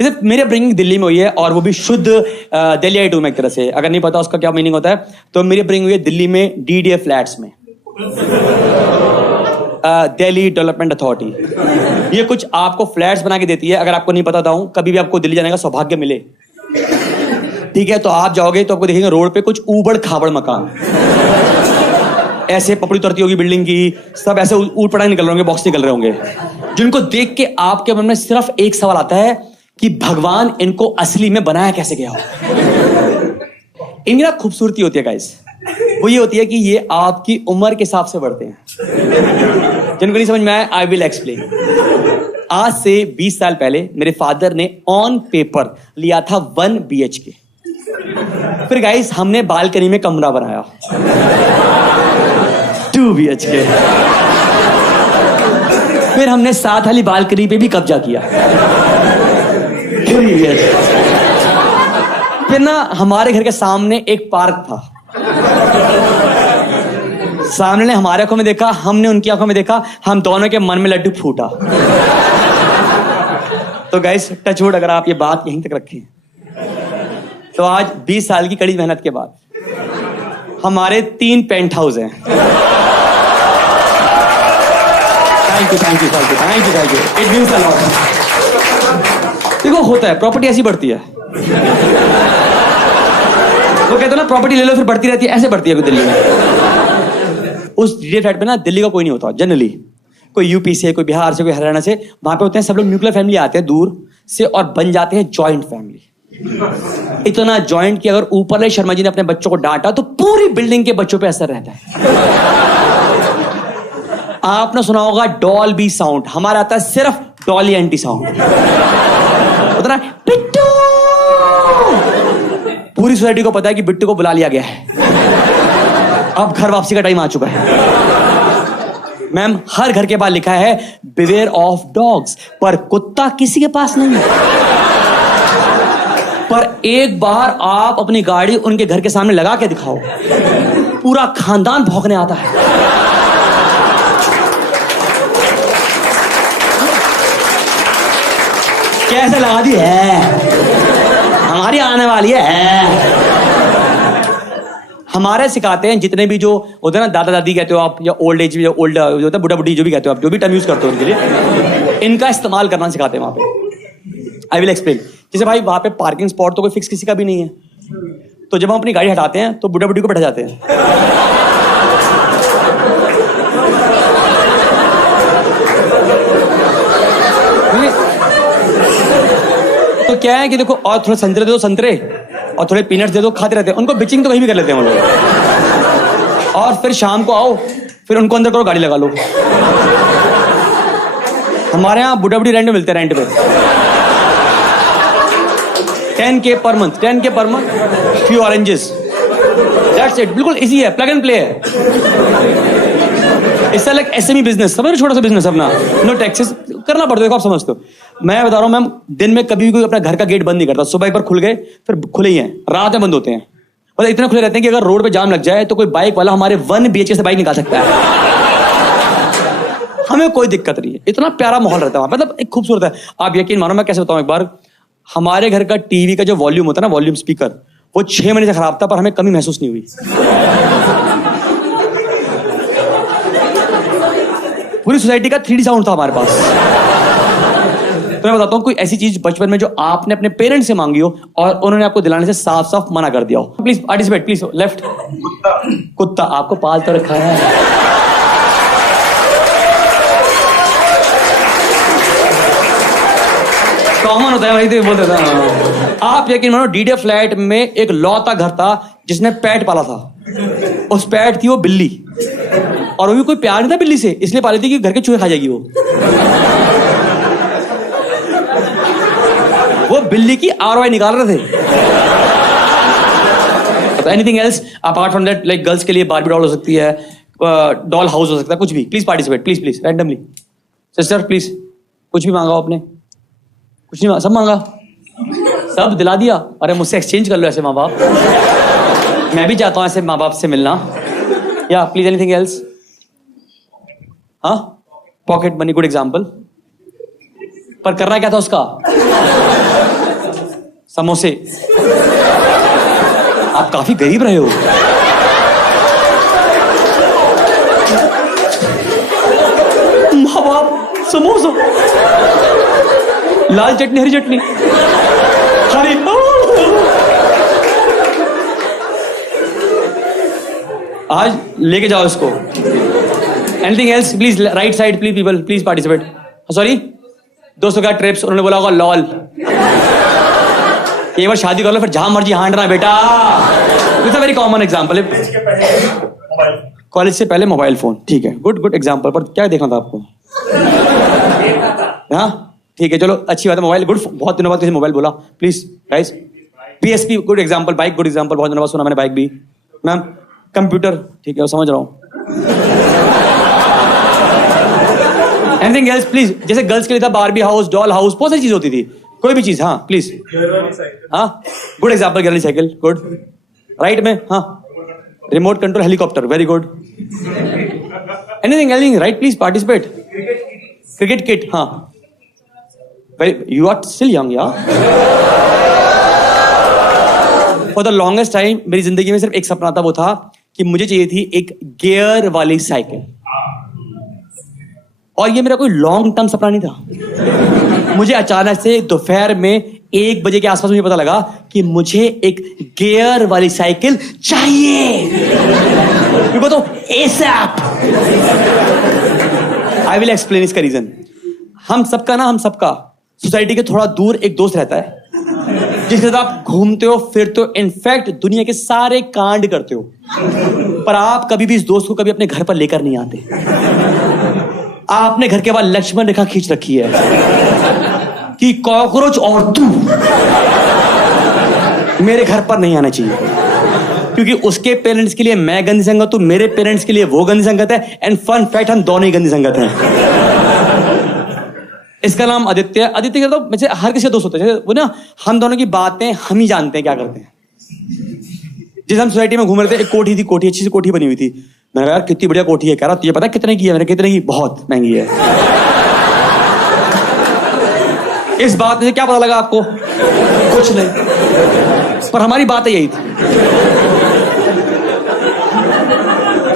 जैसे मेरे अपब्रिंगिंग दिल्ली में हुई है और वो भी शुद्ध दिल्ली आई टू में एक तरह से, अगर नहीं पता उसका क्या मीनिंग होता है, तो मेरी अपब्रिंगिंग हुई है दिल्ली में डीडीए फ्लैट्स में, दिल्ली डेवलपमेंट अथॉरिटी। ये कुछ आपको फ्लैट्स बना के देती है। अगर आपको नहीं पता था, कभी भी आपको दिल्ली जाने का सौभाग्य मिले, ठीक है, तो आप जाओगे तो आपको देखेंगे रोड पे कुछ ऊबड़ खाबड़ मकान, ऐसे पपड़ी उतरती होगी बिल्डिंग की, सब ऐसे ऊट पटांग निकल रहे होंगे, बॉक्स निकल रहे होंगे, जिनको देख के आपके मन में सिर्फ एक सवाल आता है कि भगवान इनको असली में बनाया कैसे गया हो। इनकी ना खूबसूरती होती है गाइस, वो ये होती है कि ये आपकी उम्र के हिसाब से बढ़ते हैं। जिनको नहीं समझ में आया, आई विल एक्सप्लेन। आज से 20 साल पहले मेरे फादर ने ऑन पेपर लिया था 1 BHK। फिर गाइस हमने बालकनी में कमरा बनाया 2 BHK। फिर हमने साथ वाली बालकनी पे भी कब्जा किया 3 BHK। फिर ना हमारे घर के सामने एक पार्क था, सामने ने हमारे आंखों में देखा, हमने उनकी आंखों में देखा, हम दोनों के मन में लड्डू फूटा। तो गाइस टच वुड, अगर आप ये बात यहीं तक रखें तो आज 20 साल की कड़ी मेहनत के बाद हमारे 3 पेंट हाउस हैं। Thank you thank you thank you thank you thank you, it means a lot. देखो होता है, प्रॉपर्टी ऐसी बढ़ती है, वो कहते हैं ना प्रॉपर्टी ले लो फिर बढ़ती रहती है, ऐसे बढ़ती है दिल्ली में। उस डीडीए फ्लैट पे ना दिल्ली का कोई नहीं होता जनरली, कोई यूपी से, कोई बिहार से, कोई हरियाणा से, वहां पे होते हैं सब लोग न्यूक्लियर फैमिली आते हैं दूर से और बन जाते हैं जॉइंट फैमिली। इतना जॉइंट कि अगर ऊपर वाले शर्मा जी ने अपने बच्चों को डांटा तो पूरी बिल्डिंग के बच्चों पे असर रहता है। आपने सुना होगा डॉल्बी साउंड, हमारा आता है सिर्फ डॉली एंटी साउंड। होता ना बिट्टू, पूरी सोसाइटी को पता है कि बिट्टू को बुला लिया गया है, अब घर वापसी का टाइम आ चुका है। मैम हर घर के बाहर लिखा है बिवेयर ऑफ डॉग्स, पर कुत्ता किसी के पास नहीं है। पर एक बार आप अपनी गाड़ी उनके घर के सामने लगा के दिखाओ, पूरा खानदान भौंकने आता है। कैसे लगा दी है, हमारी आने वाली है। हमारे सिखाते हैं जितने भी जो होते हैं ना, दादा दादी कहते हो आप, या ओल्ड एज, या ओल्ड जो होता है बुढ़ा बुढ़ी, जो भी कहते हो आप, जो भी टर्म यूज करते हो उनके लिए, इनका इस्तेमाल करना सिखाते हैं वहां पे। I will explain. जैसे भाई वहां पे पार्किंग स्पॉट तो कोई फिक्स किसी का भी नहीं है, तो जब हम अपनी गाड़ी हटाते हैं तो बुढ़ा बुढ़ी को बैठा जाते हैं। तो क्या है कि देखो, और थोड़े संतरे दे दो, संतरे, और थोड़े पीनट्स दे दो, खाते रहते हैं। उनको बिचिंग तो कहीं भी कर लेते हैं वो लोग। और फिर शाम को आओ, फिर उनको अंदर करो, गाड़ी लगा लो। हमारे यहाँ बुढ़ा बुढ़ी रेंट में मिलते हैं, रेंट पे 10K per month, 10K per month, few oranges, that's it. बिल्कुल इजी है, प्लग एंड प्ले है। इससे लाइक SME बिजनेस, समझ रहे, छोटा सा बिजनेस अपना, नो टैक्सेस करना पड़ता है। देखो आप समझते हो, मैं बता रहा हूँ मैम, दिन में कभी भी कोई अपना घर का गेट बंद नहीं करता। सुबह एक बार खुल गए फिर खुले ही हैं, रात में बंद होते हैं। मतलब इतने खुले रहते हैं कि अगर रोड पे जाम लग जाए तो कोई बाइक वाला हमारे 1 BHK से बाइक निकाल सकता है। हमें कोई दिक्कत नहीं है, इतना प्यारा माहौल रहता है वहां, मतलब एक खूबसूरत है। आप यकीन मानो, मैं कैसे बताऊं, एक बार हमारे घर का टीवी का जो वॉल्यूम होता है ना, वॉल्यूम स्पीकर, वो 6 महीने से खराब था, पर हमें कमी महसूस नहीं हुई। पूरी सोसाइटी का 3D साउंड था हमारे पास। तो मैं बताता हूँ कोई ऐसी चीज बचपन में जो आपने अपने पेरेंट्स से मांगी हो और उन्होंने आपको दिलाने से साफ साफ मना कर दिया हो। Please participate, please. लेफ्ट। कुत्ता आपको पाल तो रखा है। कॉमन होता है भाई, तो बोलते था। आप यकीन मानो, डीडीए फ्लैट में एक लौता घर था जिसने पैट पाला था। उस पैट थी वो बिल्ली, और वो भी कोई प्यार नहीं था बिल्ली से, इसलिए पाली थी कि घर के चूहे खा जाएगी वो बिल्ली की ROI निकाल रहे थे। Anything else apart from that, like girls के लिए बार्बी डॉल हो सकती है, डॉल हाउस हो सकता है, कुछ भी। Please participate, please please, randomly. Sister please, कुछ भी मांगा आपने? कुछ नहीं, सब मांगा, सब दिला दिया। अरे मुझसे एक्सचेंज कर लो ऐसे माँ बाप, मैं भी चाहता हूँ ऐसे माँ बाप से मिलना। या प्लीज, एनीथिंग एल्स? हाँ, पॉकेट मनी, गुड एग्जाम्पल। पर करना क्या था उसका? समोसे। आप काफी गरीब रहे हो। माँ बाप समोसा, लाल चटनी हरी चटनी, हरी। आज लेके जाओ इसको। Anything else please, right side please, people please participate. Sorry, दोस्तों का ट्रिप्स, उन्होंने बोला होगा लॉल। एक बार शादी कर लो फिर जहां मर्जी हांडना बेटा। It's a very common example. College से पहले मोबाइल फोन, ठीक है, गुड गुड एग्जांपल। पर क्या देखना था आपको? हाँ ठीक है, चलो अच्छी बात है, मोबाइल गुड। बहुत दिनों बाद किसी मोबाइल बोला, please guys. PSP good example, bike good example, बहुत दिनों बाद सुना मैंने बाइक भी। मैम कंप्यूटर, ठीक है, समझ रहा हूँ। Anything else please? जैसे गर्ल्स के लिए था बारबी हाउस, डॉल हाउस, बहुत सारी चीज होती थी, कोई भी चीज। हाँ प्लीज। हाँ गुड एग्जांपल, गियर वाली साइकिल, गुड। राइट में हाँ, remote control helicopter, very good. Anything else right, please participate. Cricket kit, हाँ। यू आर स्टिल यंग यार। फॉर द लॉन्गेस्ट टाइम मेरी जिंदगी में सिर्फ एक सपना था, वो था कि मुझे चाहिए थी एक गियर वाली साइकिल। और ये मेरा कोई लॉन्ग टर्म सपना नहीं था। मुझे अचानक से दोपहर में 1 बजे के आसपास मुझे पता लगा कि मुझे एक गियर वाली साइकिल चाहिए। तो ASAP। आई विल एक्सप्लेन इसका रीजन। हम सबका सोसाइटी के थोड़ा दूर एक दोस्त रहता है जिसके साथ आप घूमते हो, फिरते हो, इनफैक्ट दुनिया के सारे कांड करते हो, पर आप कभी भी इस दोस्त को कभी अपने घर पर लेकर नहीं आते। आपने घर के बाद लक्ष्मण रेखा खींच रखी है कि कॉकरोच और तू मेरे घर पर नहीं आना चाहिए, क्योंकि उसके पेरेंट्स के लिए मैं गंदी संगत हूं, मेरे पेरेंट्स के लिए वो गंदी संगत है। एंड फन फैक्ट, हम दोनों ही गंदी संगत हैं। इसका नाम आदित्य। आदित्य तो मुझे हर किसी का दोस्त होता है, वो ना, हम दोनों की बातें हम ही जानते हैं क्या करते हैं। जिस हम सोसाइटी में घूम रहे थे, एक कोठी थी, कोठी अच्छी सी कोठी बनी हुई थी। मैंने कहा यार कितनी बढ़िया कोठी है। कह रहा तुझे पता है कितने की है? मैंने कितने की? बहुत महंगी है। इस बात में क्या पता लगा आपको? कुछ नहीं, पर हमारी बात यही थी।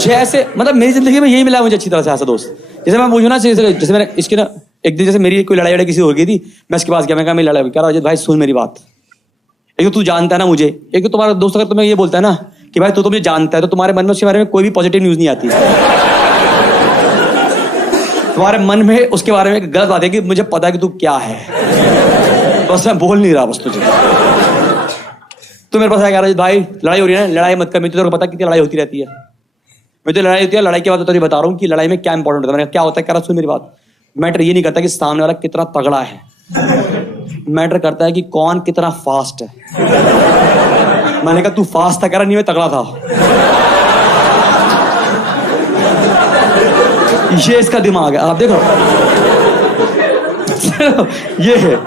जैसे मतलब मेरी जिंदगी में यही मिला मुझे अच्छी तरह से ऐसा दोस्त। जैसे मैं पूछूं ना, जैसे मैंने इसकी ना एक दिन, जैसे मेरी कोई लड़ाई किसी और की थी, मैं इसके पास गया, मैं कहा मेरी लड़ाई, कह रहा अजय भाई सुन मेरी बात। एक तो तू जानता है ना मुझे, एक तो तुम्हारा दोस्त अगर तुम्हें ये बोलता है ना कि भाई तू तो मुझे जानता है, तो तुम्हारे मन में उसके बारे में कोई भी पॉजिटिव न्यूज नहीं आती। तुम्हारे मन में उसके बारे में गलत बात है कि मुझे पता है कि तू क्या है, बस मैं बोल नहीं रहा बस तुझे। तो मेरे पास आया, कह रहा भाई लड़ाई हो रही है ना, लड़ाई मत कर, मुझे तो पता कितनी लड़ाई होती रहती है। मुझे लड़ाई होती है, लड़ाई के बाद तो बता रहा हूँ कि लड़ाई में क्या इंपॉर्टेंट होता है। क्या होता है? कह रहा सुन मेरी बात, मैटर ये नहीं करता कि सामने वाला कितना तगड़ा है, मैटर करता है कि कौन कितना फास्ट है। मैंने कहा तू फास्ट था? कह रहा नहीं मैं तगड़ा था। ये इसका दिमाग है, आप देखो। ये है,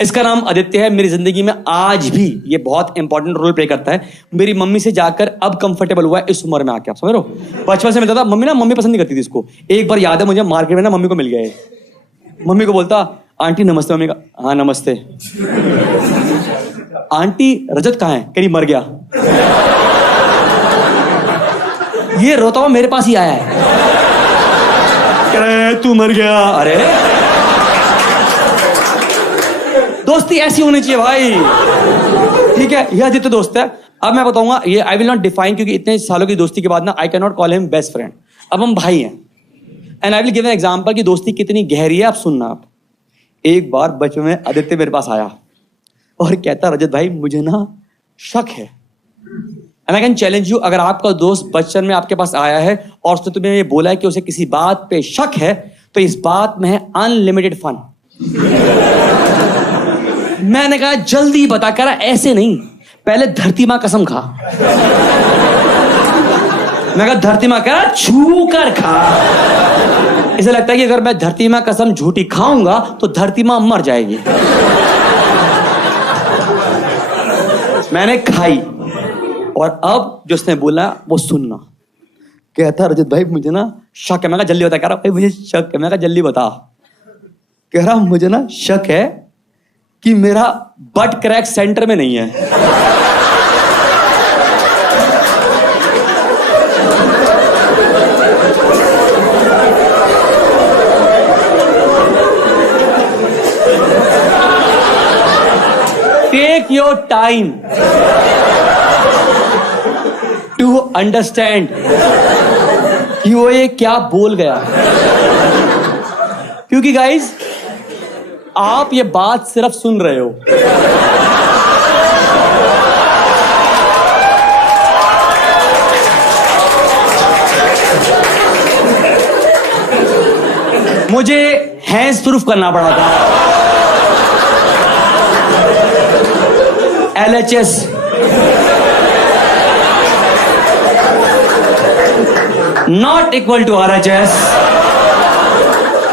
इसका नाम आदित्य है। मेरी जिंदगी में आज भी ये बहुत इंपॉर्टेंट रोल प्ले करता है। मेरी मम्मी से जाकर अब कंफर्टेबल हुआ है इस उम्र में आके, आप समझ रहे हो। बचपन से मिलता था, मम्मी पसंद नहीं करती थी इसको। एक बार याद है मुझे, मार्केट में ना मम्मी को मिल गया है। मम्मी को बोलता आंटी नमस्ते। मम्मी का हाँ नमस्ते। आंटी रजत कहाँ है? कहीं मर गया। ये रोता हुआ मेरे पास ही आया है, कह रहे तू मर गया। अरे दोस्ती ऐसी होनी चाहिए भाई, ठीक है। यह आदित्य दोस्त है। अब मैं बताऊंगा, ये आई विल नॉट डिफाइन, क्योंकि इतने सालों की दोस्ती के बाद ना I can not call him best friend. अब हम भाई हैं। And I will give an example कि दोस्ती कितनी गहरी है। आप सुनना। आप एक बार बचपन में आदित्य मेरे पास आया और कहता रजत भाई मुझे ना शक है। And I can challenge you, अगर आपका दोस्त बचपन में आपके पास आया है और उसने तुम्हें ये बोला है कि उसे किसी बात पे शक है, तो इस बात में है अनलिमिटेड फन। मैंने कहा जल्दी बता। कह रहा ऐसे नहीं, पहले धरती मां कसम खा। मैं कहा धरती मां? कह रहा छू कर खा। इसे लगता है कि अगर मैं धरती मां कसम झूठी खाऊंगा तो धरती मां मर जाएगी। मैंने खाई, और अब जो उसने बोला वो सुनना। कहता रजत भाई मुझे ना शक है। मैं कहा जल्दी बता। कह रहा भाई मुझे शक है। मैं कहा जल्दी बता। कह रहा मुझे ना शक है कि मेरा बट क्रैक सेंटर में नहीं है। Take your time to understand कि वो ये क्या बोल गया। क्योंकि गाइज आप ये बात सिर्फ सुन रहे हो, मुझे हैंड्स प्रूफ करना पड़ा था। LHS not equal to RHS।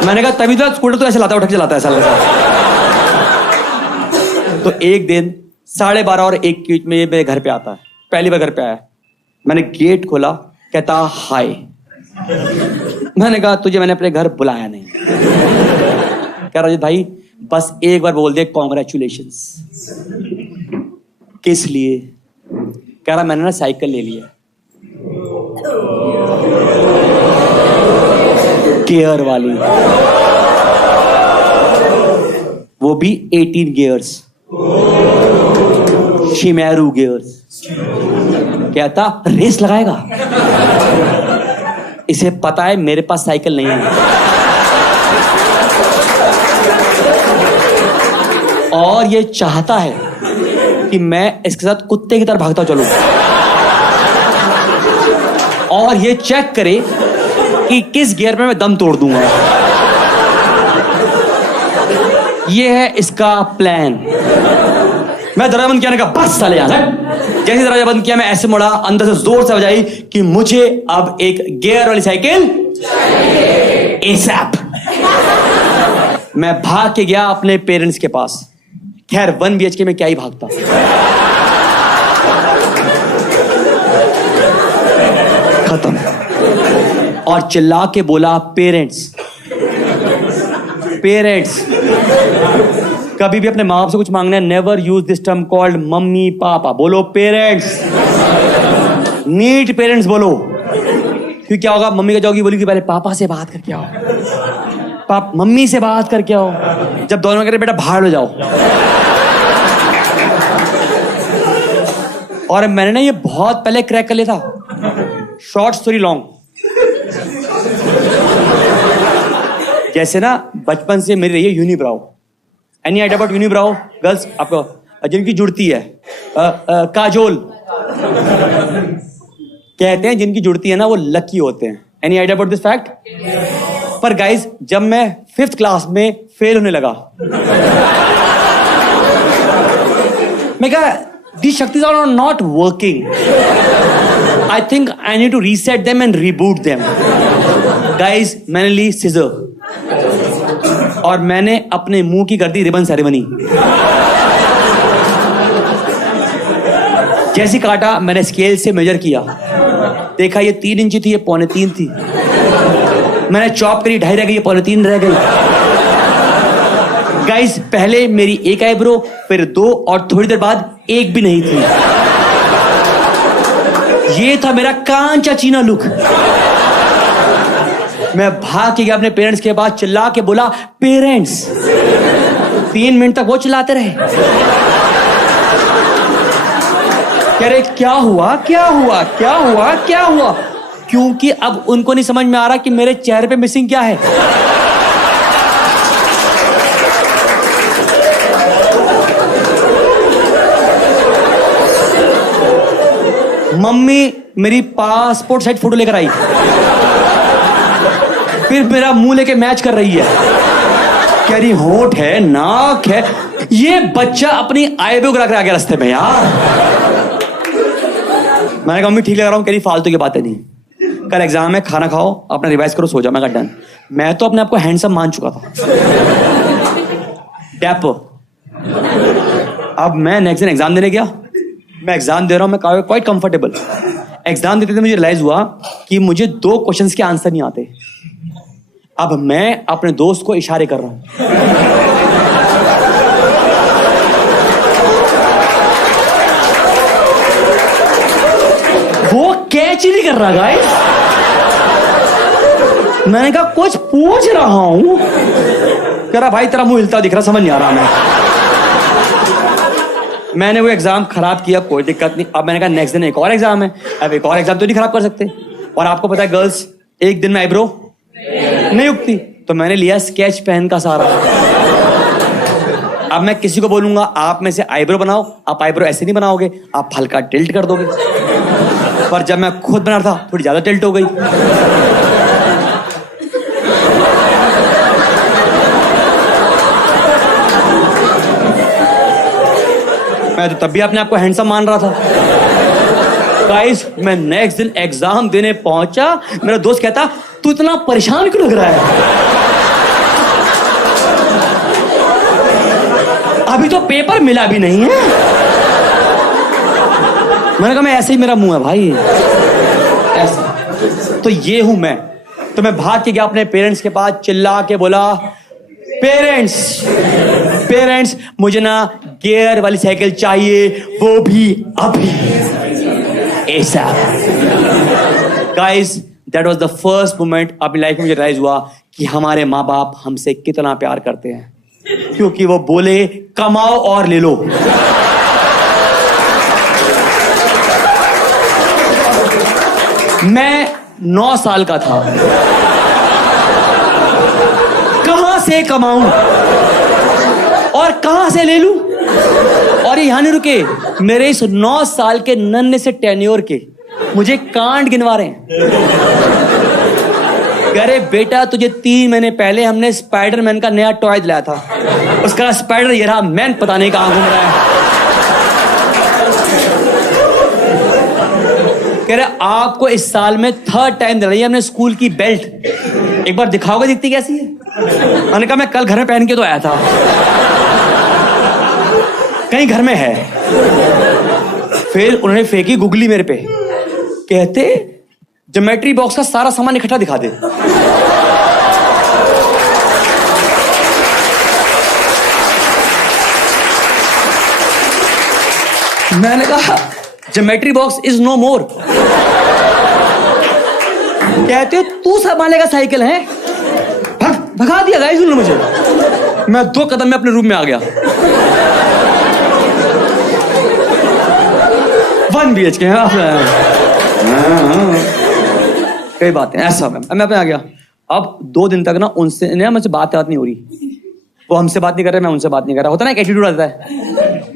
मैंने कहा तभी तो स्कूटर तो ऐसे लाता है, उठ के चलाता है ऐसा लगता है। तो एक दिन 12:30 और 1 के बीच में ये मेरे घर पे आता है। पहली बार घर पे आया, मैंने गेट खोला, कहता हाय। मैंने कहा तुझे मैंने अपने घर बुलाया नहीं। कह रहा भाई बस एक बार बोल दे कॉन्ग्रेचुलेशंस। किस लिए? कह रहा मैंने ना साइकिल ले लिया, गियर वाली, वो भी 18 गियर्स, शिमेरू गियर्स। कहता रेस लगाएगा, इसे पता है मेरे पास साइकिल नहीं है और ये चाहता है कि मैं इसके साथ कुत्ते की तरह भागता चलूं और ये चेक करे कि किस गियर में मैं दम तोड़ दूंगा। ये है इसका प्लान। मैं दरवाजा बंद किया, ने कहा बस साले यहाँ। जैसे दरवाजा बंद किया मैं ऐसे मुड़ा, अंदर से जोर से बजाई कि मुझे अब एक गियर वाली साइकिल एसएप। मैं भाग के गया अपने पेरेंट्स के पास। खैर 1 BHK में क्या ही भागता। खत्म। और चिल्ला के बोला पेरेंट्स, पेरेंट्स कभी भी अपने माँ बाप से कुछ मांगना है, never use this term called mummy papa. बोलो पेरेंट्स, नीट पेरेंट्स बोलो। क्यों क्या होगा? मम्मी का जाओगी बोली कि पहले पापा से बात करके आओ, मम्मी से बात करके आओ। जब दोनों कह रहे बेटा बाहर हो जाओ। और मैंने ना ये बहुत पहले क्रैक कर लिया था। Short story long. जैसे ना बचपन से मेरी रही है unibrow. Any idea about unibrow girls? आपको जिनकी जुड़ती है काजोल कहते हैं, जिनकी जुड़ती है ना वो लकी होते हैं। Any idea about this fact? पर गाइज जब मैं 5th क्लास में फेल होने लगा, मैं कहा these शक्तिज are not working. I think I need to reset them and reboot them. Guys, मैंने ली सिजर और मैंने अपने मुंह की कर दी रिबन सेरेमनी। जैसी काटा मैंने स्केल से मेजर किया, देखा ये 3 इंच थी, ये 3.25 थी। मैंने चॉप करी, 2.5 रह गई, 3.25 रह गई। गाइस पहले मेरी एक आईब्रो, फिर 2 और थोड़ी देर बाद एक भी नहीं थी। ये था मेरा कांचा चीना लुक। मैं भाग के गया अपने पेरेंट्स के पास, चिल्ला के बोला पेरेंट्स। 3 मिनट तक वो चिल्लाते रहे। कह रहे क्या हुआ क्या हुआ क्या हुआ क्या हुआ? क्योंकि अब उनको नहीं समझ में आ रहा कि मेरे चेहरे पे मिसिंग क्या है। मम्मी मेरी पासपोर्ट साइज फोटो लेकर आई, फिर मेरा मुंह लेके मैच कर रही है। कह रही होठ है, नाक है। ये बच्चा अपनी आईब्रो करा कर आ गया रास्ते में यार। मैंने कहा मम्मी ठीक लगा रहा हूं। कह रही फालतू की बातें नहीं, कल एग्जाम है, खाना खाओ, अपना रिवाइज करो, सो जाओ। मैं कहा डन। मैं तो अपने आप को हैंडसम मान चुका था, डैपर। अब मैं नेक्स्ट दिन एग्जाम देने गया। मैं एग्जाम दे रहा हूं, मैं क्वाइट कंफर्टेबल। एग्जाम देते थे मुझे रियलाइज हुआ कि मुझे 2 क्वेश्चंस के आंसर नहीं आते। अब मैं अपने दोस्त को इशारे कर रहा हूं। कैच ही नहीं कर रहा गाइस। मैंने कहा कुछ पूछ रहा हूं, कह रहा भाई तेरा मुंह हिलता दिख रहा, समझ नहीं आ रहा मैं। मैंने वो एग्जाम खराब किया, कोई दिक्कत नहीं। अब मैंने कहा नेक्स्ट दिन एक और एग्जाम है, अब एक और एग्जाम तो नहीं खराब कर सकते। और आपको पता है गर्ल्स एक दिन में आईब्रो नहीं उगती, तो मैंने लिया स्केच पेन का सहारा। अब मैं किसी को बोलूंगा आप में से आईब्रो बनाओ, आप आईब्रो ऐसे नहीं बनाओगे, आप हल्का टिल्ट कर दोगे। पर जब मैं खुद बना रहा था थोड़ी ज्यादा टिल्ट हो गई। मैं तो तब भी अपने आप को हैंडसम मान रहा था। गाइस मैं नेक्स्ट दिन एग्जाम देने पहुंचा, मेरा दोस्त कहता तू इतना परेशान क्यों लग रहा है, अभी तो पेपर मिला भी नहीं है। मैंने कहा मैं ऐसे ही मेरा मुंह है भाई, ऐसे। तो ये हूं मैं। तो मैं भाग के गया अपने पेरेंट्स के पास, चिल्ला के बोला पेरेंट्स मुझे ना गियर वाली साइकिल चाहिए, वो भी अभी, ऐसा। Guys that was the first moment अपनी लाइफ में मुझे रियलाइज हुआ कि हमारे माँ बाप हमसे कितना प्यार करते हैं, क्योंकि वो बोले कमाओ और ले लो। मैं 9 साल का था, कहां से कमाऊं और कहां से ले लूं। और ये यहां नहीं रुके, मेरे इस 9 साल के नन्हे से टेन्योर के मुझे कांड गिनवा रहे हैं। अरे बेटा तुझे 3 महीने पहले हमने स्पाइडरमैन का नया टॉय दिलाया था, उसका स्पाइडर ये रहा, मैन पता नहीं कहां घूम रहा है। कह रहे आपको इस साल में 3rd टाइम दिलाई है हमने स्कूल की बेल्ट, एक बार दिखाओगे दिखती कैसी है। मैंने कहा मैं कल घर में पहन के तो आया था, कहीं घर में है। फिर उन्होंने फेंकी गुगली मेरे पे, कहते ज्योमेट्री बॉक्स का सारा सामान इकट्ठा दिखा दे। मैंने कहा ज्योमेट्री बॉक्स इज नो मोर। कहते तू संभालेगा साइकिल है, भगा दिया गाइस उन्होंने मुझे। मैं 2 कदम में अपने रूम में आ गया। 1 BHK कई बातें ऐसा। मैं अपने आ गया। अब 2 दिन तक ना उनसे मुझसे बात नहीं हो रही, वो हमसे बात नहीं कर रहे, मैं उनसे बात नहीं कर रहा। होता ना एक एटीट्यूड आता है,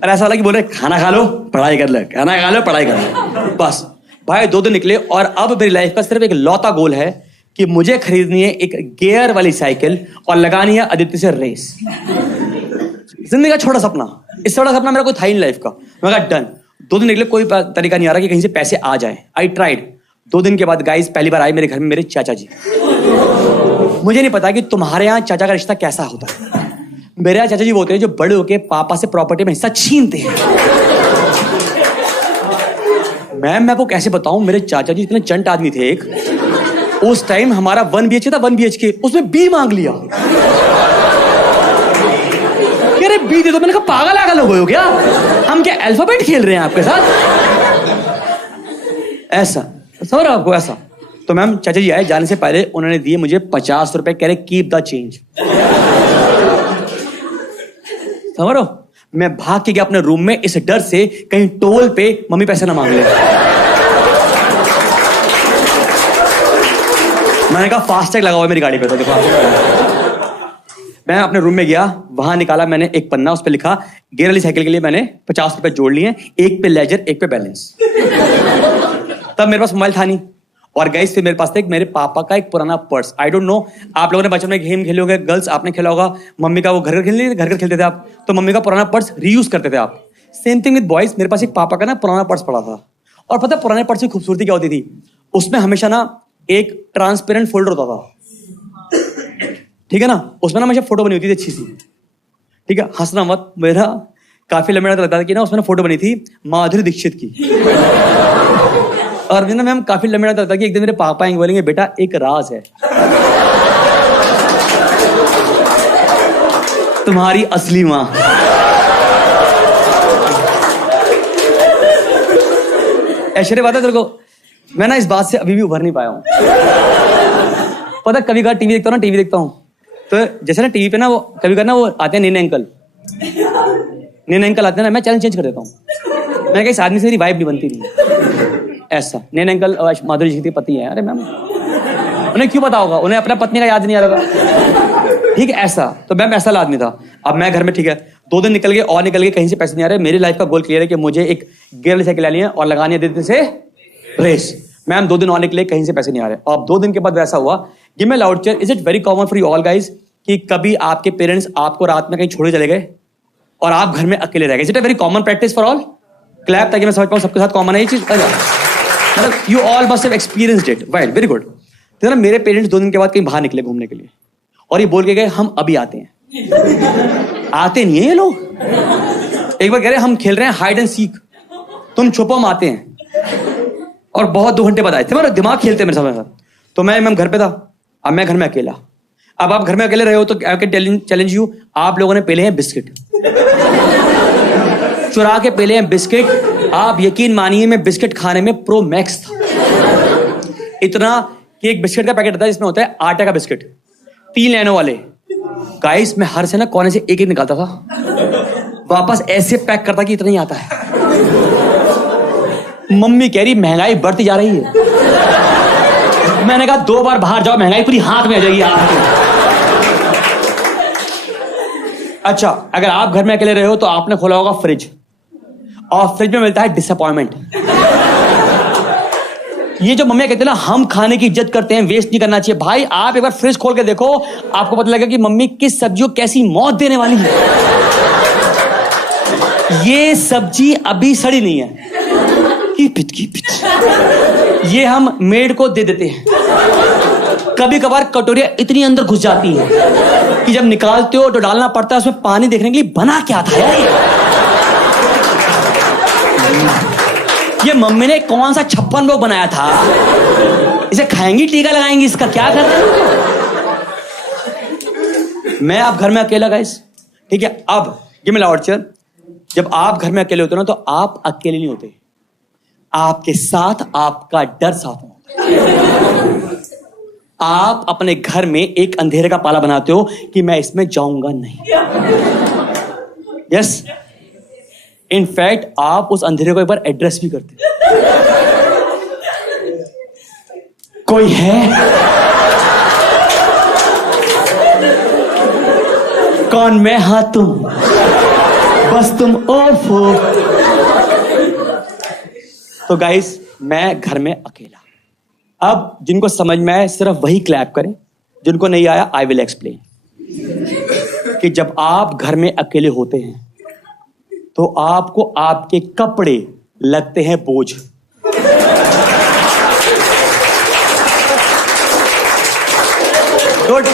और ऐसा वाला कि बोल रहे खाना खा लो पढ़ाई कर ले, खाना खा लो पढ़ाई कर ले। बस भाई 2 दिन निकले, और अब मेरी लाइफ का सिर्फ एक लौता गोल है कि मुझे खरीदनी है एक गियर वाली साइकिल और लगानी है आदित्य से रेस। जिंदगी का छोटा सपना, इससे बड़ा सपना मेरा कोई था ही नहीं लाइफ का। मैं कहा डन। 2 दिन निकले, कोई तरीका नहीं आ रहा कि कहीं से पैसे आ जाए। I tried. 2 दिन के बाद गाइस पहली बार आए मेरे घर में मेरे चाचा जी। मुझे नहीं पता कि तुम्हारे यहाँ चाचा का रिश्ता कैसा होता है। मेरे यहाँ चाचा जी वो होते हैं जो बड़े होके पापा से प्रॉपर्टी में हिस्सा छीनते हैं। मैं आपको कैसे बताऊं, मेरे चाचा जी इतने चंट आदमी थे। एक उस टाइम हमारा 1 BHK था, 1 BHK, उसमें B मांग लिया। अरे B दे दो। मैंने कहा पागल आगल हो गए हो क्या, हम क्या अल्फाबेट खेल रहे हैं आपके साथ। ऐसा समझ रहा आपको ऐसा। तो मैम चाचा जी आए, जाने से पहले उन्होंने दिए मुझे 50 रुपए, कह रहे कीप द चेंज। समझ रहे हो, मैं भाग के गया अपने रूम में इस डर से कहीं टोल पे मम्मी पैसे ना मांग ले। मैंने कहा फास्टैग लगा हुआ है मेरी गाड़ी पे, तो देखो। मैं अपने रूम में गया, वहां निकाला मैंने एक पन्ना, उस पे लिखा गियर वाली साइकिल के लिए मैंने 50 रुपए जोड़ लिए, एक पे लेजर एक पे बैलेंस। तब मेरे पास मोबाइल था नहीं। और गाइस फिर मेरे पास था मेरे पापा का एक पुराना पर्स। आई डोंट नो आप लोगों ने बचपन में गेम खेले होंगे, गर्ल्स आपने खेला होगा। मम्मी का वो घर खेलते थे आप, तो मम्मी का पुराना पर्स रीयूज करते थे आप। Same thing with boys. मेरे पास एक पापा का ना पुराना पर्स पड़ा था, और पता है पुराने पर्स की खूबसूरती क्या होती थी, उसमें हमेशा ना एक ट्रांसपेरेंट फोल्डर होता था, ठीक है ना, उसमें ना हमेशा फोटो बनी होती थी अच्छी सी, ठीक है, हंसना मत। मेरा काफी लंबा लगता था कि ना उसमें फोटो बनी थी माधुरी दीक्षित की। और ना मैम काफी लंबा लगता था कि एक दिन मेरे पापा आएंगे, बोलेंगे बेटा एक राज है, तुम्हारी असली माँ। ऐश्वर्या बात है तेरे को। मैं ना इस बात से अभी भी उभर नहीं पाया हूँ। पता कभी कभार टीवी देखता हूँ तो जैसे ना टीवी पे ना वो कभी कभार ना वो आते हैं नैने अंकल आते हैं ना, मैं चैनल चेंज कर देता हूँ। मैं इस आदमी से मेरी वाइब नहीं बनती नहीं ऐसा। नैने अंकल माधुरी जी के पति है। अरे मैम उन्हें क्यों पता होगा, उन्हें अपना पत्नी का याद नहीं आ रहा था। ठीक है ऐसा, तो मैम ऐसा आदमी था। अब मैं घर में ठीक है 2 दिन निकल गए कहीं से पैसे नहीं आ रहे। मेरी लाइफ का गोल क्लियर है कि मुझे एक गियर वाली साइकिल लेनी है और लगानी है देते से रेस। मैम 2 दिन और निकले कहीं से पैसे नहीं आ रहे। अब 2 दिन के बाद वैसा हुआ, give me loud chair. Is it very common for you all guys कि कभी आपके पेरेंट्स आपको रात में कहीं छोड़े चले गए और आप घर में अकेले रह गए? Is it a very common practice for all? Clap ताकि मैं समझ पाऊं सबके साथ कॉमन है ये चीज। मतलब you all must have experienced it. Well very good. तो ना मेरे पेरेंट्स 2 दिन के बाद कहीं बाहर निकले घूमने के लिए और ये बोल के गए हम अभी आते हैं। आते नहीं है ये लोग। एक बार कह रहे हम खेल रहे हैं हाइड एंड सीक, तुम छुपो हम आते हैं। और बहुत 2 घंटे बाद आए थे। मेरा दिमाग खेलते मेरे साथ। तो मैं घर पे था, अब मैं घर में अकेला। अब आप घर में अकेले रहे हो तो आई कैन चैलेंज यू, आप लोगों ने पहले हैं बिस्किट, चुरा के पहले हैं बिस्किट। आप यकीन मानिए मैं बिस्किट खाने में प्रो मैक्स था। इतना कि एक बिस्किट का पैकेट आता है जिसमें होता है आटे का बिस्किट 3 लाइनों वाले। गाइस मैं हर से ना कोने से एक निकालता था, वापस ऐसे पैक करता कि इतना ही आता है। मम्मी कह रही महंगाई बढ़ती जा रही है। मैंने कहा 2 बार बाहर जाओ महंगाई पूरी हाथ में आ जाएगी आपके। अच्छा अगर आप घर में अकेले रहे हो तो आपने खोला होगा फ्रिज और फ्रिज में मिलता है डिसअपॉइंटमेंट। ये जो मम्मी कहते हैं ना हम खाने की इज्जत करते हैं, वेस्ट नहीं करना चाहिए। भाई आप एक बार फ्रिज खोल के देखो, आपको पता लगेगा कि मम्मी किस सब्जी को कैसी मौत देने वाली है। ये सब्जी अभी सड़ी नहीं है, की ये हम मेड को दे देते हैं। कभी कभार कटोरियां इतनी अंदर घुस जाती है कि जब निकालते हो तो डालना पड़ता है उसमें पानी देखने के लिए बना क्या था यार ये मम्मी ने कौन सा 56 भोग बनाया था, इसे खाएंगी टीका लगाएंगी, इसका क्या कर रहे हैं? मैं आप घर में अकेला गाइस, ठीक है। अब गिव मी लाउड चेयर। जब आप घर में अकेले होते हो ना तो आप अकेले नहीं होते, आपके साथ आपका डर साथ में होता है। आप अपने घर में एक अंधेरे का पाला बनाते हो कि मैं इसमें जाऊंगा नहीं। यस इनफैक्ट आप उस अंधेरे को एक बार एड्रेस भी करते हो। कोई है? कौन? मैं? हाँ तुम, बस तुम। ओफो। तो गाइस मैं घर में अकेला। अब जिनको समझ में आए सिर्फ वही क्लैप करें, जिनको नहीं आया आई विल एक्सप्लेन। कि जब आप घर में अकेले होते हैं तो आपको आपके कपड़े लगते हैं बोझ। गुड,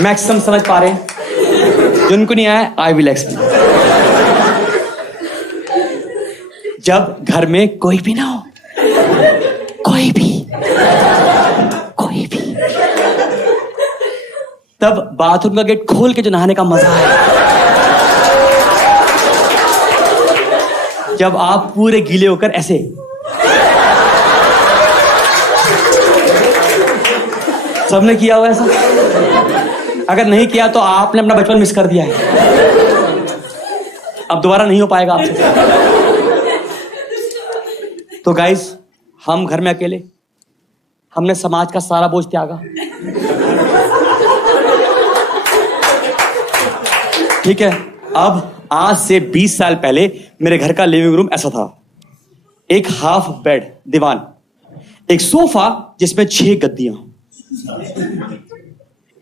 मैक्सिमम समझ पा रहे हैं। जिनको नहीं आया आई विल एक्सप्लेन। जब घर में कोई भी ना हो, कोई भी तब बाथरूम का गेट खोल के जो नहाने का मजा है, जब आप पूरे गीले होकर ऐसे सबने किया हुआ ऐसा? अगर नहीं किया तो आपने अपना बचपन मिस कर दिया है, अब दोबारा नहीं हो पाएगा आपसे। तो गाइस हम घर में अकेले, हमने समाज का सारा बोझ त्यागा, ठीक है। अब आज से 20 साल पहले मेरे घर का लिविंग रूम ऐसा था। एक हाफ बेड, दीवान, एक सोफा जिसमें 6 गद्दियां,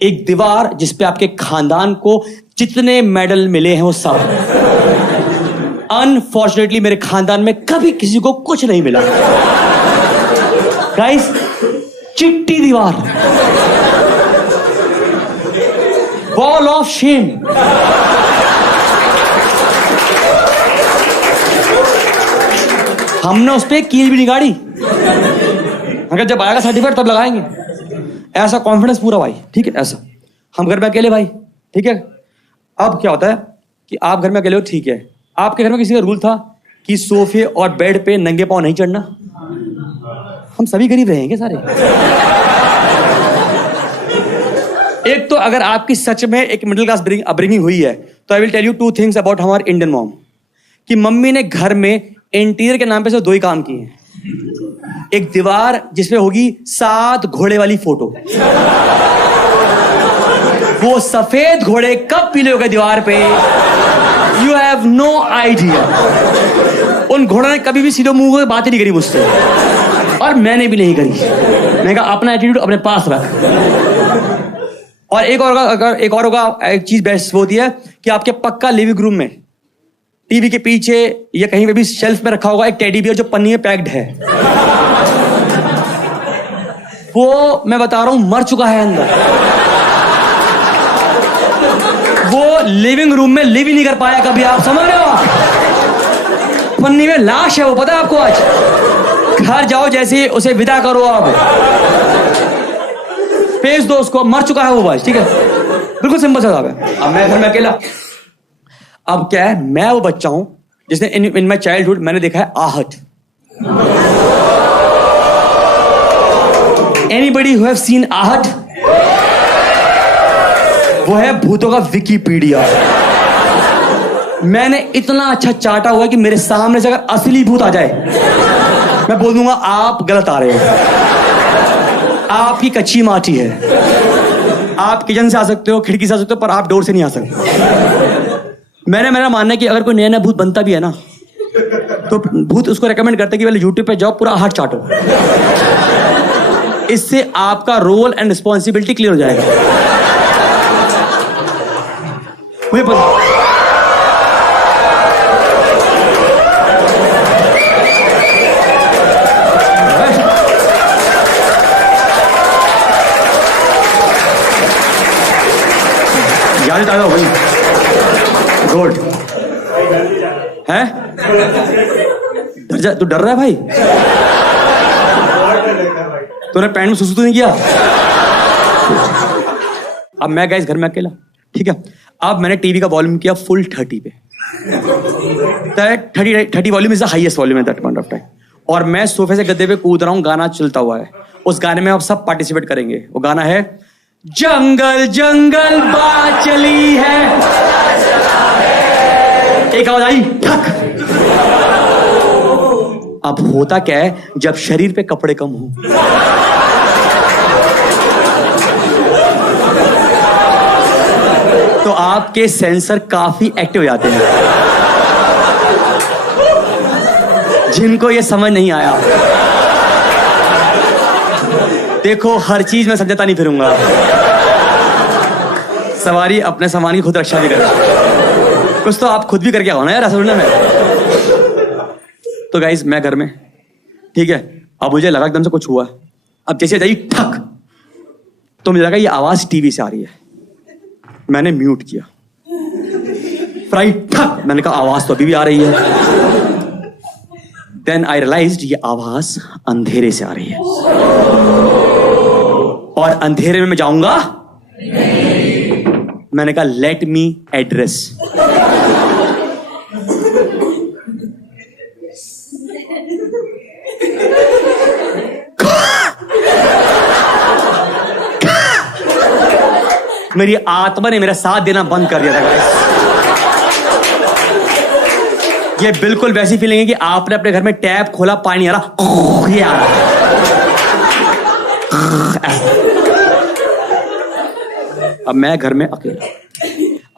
एक दीवार जिसपे आपके खानदान को जितने मेडल मिले हैं वो सब। अनफॉर्चुनेटली मेरे खानदान में कभी किसी को कुछ नहीं मिला। गाइस चिट्टी दीवार, वॉल ऑफ शेम। हमने उस पर कील भी नहीं गाड़ी, अगर जब आएगा सर्टिफिकेट तब लगाएंगे। ऐसा कॉन्फिडेंस पूरा भाई, ठीक है। ऐसा हम घर में अकेले भाई, ठीक है। अब क्या होता है कि आप घर में अकेले हो, ठीक है। आपके घर में किसी का रूल था कि सोफे और बेड पे नंगे पांव नहीं चढ़ना? हम सभी गरीब रहेंगे सारे। एक तो अगर आपकी सच में एक मिडिल क्लास अपब्रिंगिंग हुई है तो I will tell you 2 things about हमारे इंडियन मॉम। कि मम्मी ने घर में इंटीरियर के नाम पे सिर्फ 2 ही काम किए हैं। एक दीवार जिसपे होगी 7 घोड़े वाली फोटो, वो सफेद घोड़े कब पीले हो गए दीवार पे, यू हैव नो आइडिया। उन घोड़ों ने कभी भी सीधे मुंह से बात ही नहीं करी मुझसे, और मैंने भी नहीं करी। मैंने कहा अपना एटीट्यूड अपने पास रख। और एक और होगा एक चीज बेस्ट वो होती है कि आपके पक्का लिविंग रूम में टीवी के पीछे या कहीं पे भी शेल्फ में रखा होगा एक टेडी बियर जो पन्नी में पैक्ड है। वो मैं बता रहा हूं मर चुका है अंदर। वो लिविंग रूम में लिव ही नहीं कर पाया कभी, आप समझ रहे हो? पन्नी में लाश है वो, पता है आपको? आज घर जाओ जैसे उसे विदा करो, आप पेश दो उसको, मर चुका है वो बस, ठीक है? बिल्कुल सिंपल सा जवाब है। अब मैं घर में अकेला, अब क्या है, मैं वो बच्चा हूं जिसने इन माई चाइल्डहुड मैंने देखा है आहट। एनीबडी हु हैव सीन आहट? वो है भूतों का विकिपीडिया। मैंने इतना अच्छा चाटा हुआ कि मेरे सामने से अगर असली भूत आ जाए मैं बोल दूंगा आप गलत आ रहे हो, आपकी कच्ची माटी है। आप किचन से आ सकते हो, खिड़की से आ सकते हो, पर आप डोर से नहीं आ सकते। मेरा मानना है कि अगर कोई नया नया भूत बनता भी है ना तो भूत उसको रेकमेंड करते हैं कि पहले यूट्यूब पे जाओ, पूरा आहट चाटो। इससे आपका रोल एंड रिस्पॉन्सिबिलिटी क्लियर हो जाएगा। मुझे पता याद ताजा हो गई। गुड है? तू डर रहा है भाई? तूने पैंट में सुसु तो नहीं किया? अब मैं गाइस घर में अकेला, ठीक है? अब मैंने टीवी का वॉल्यूम किया फुल 30 पे। 30 volume is the highest volume at that point of time. और मैं सोफे से गद्दे पे कूद रहा हूं, गाना चलता हुआ है। उस गाने में आप सब पार्टिसिपेट करेंगे। वो गाना है जंगल जंगल बात चली है। एक आवाज आई ठक। अब होता क्या है जब शरीर पे कपड़े कम हो, तो आपके सेंसर काफी एक्टिव हो जाते हैं। जिनको ये समझ नहीं आया, देखो हर चीज में समझता नहीं फिरूंगा। सवारी अपने सामान की खुद रक्षा भी करे, कुछ तो आप खुद भी करके आओ ना यार असल में। तो गाइस मैं घर में, ठीक है? अब मुझे लगा एकदम से कुछ हुआ। अब जैसे जाइए ठक, तो मुझे लगा ये आवाज टीवी से आ रही है। मैंने म्यूट किया। फ्राई ठक, मैंने कहा आवाज तो अभी भी आ रही है। देन आई रियलाइज्ड ये आवाज अंधेरे से आ रही है, और अंधेरे में मैं जाऊंगा नहीं। मैंने कहा लेट मी एड्रेस। मेरी आत्मा ने मेरा साथ देना बंद कर दिया था गाइस। ये बिल्कुल वैसी फीलिंग है कि आपने अपने घर में टैप खोला, पानी आ रहा, ये आ रहा। अब मैं घर में अकेला।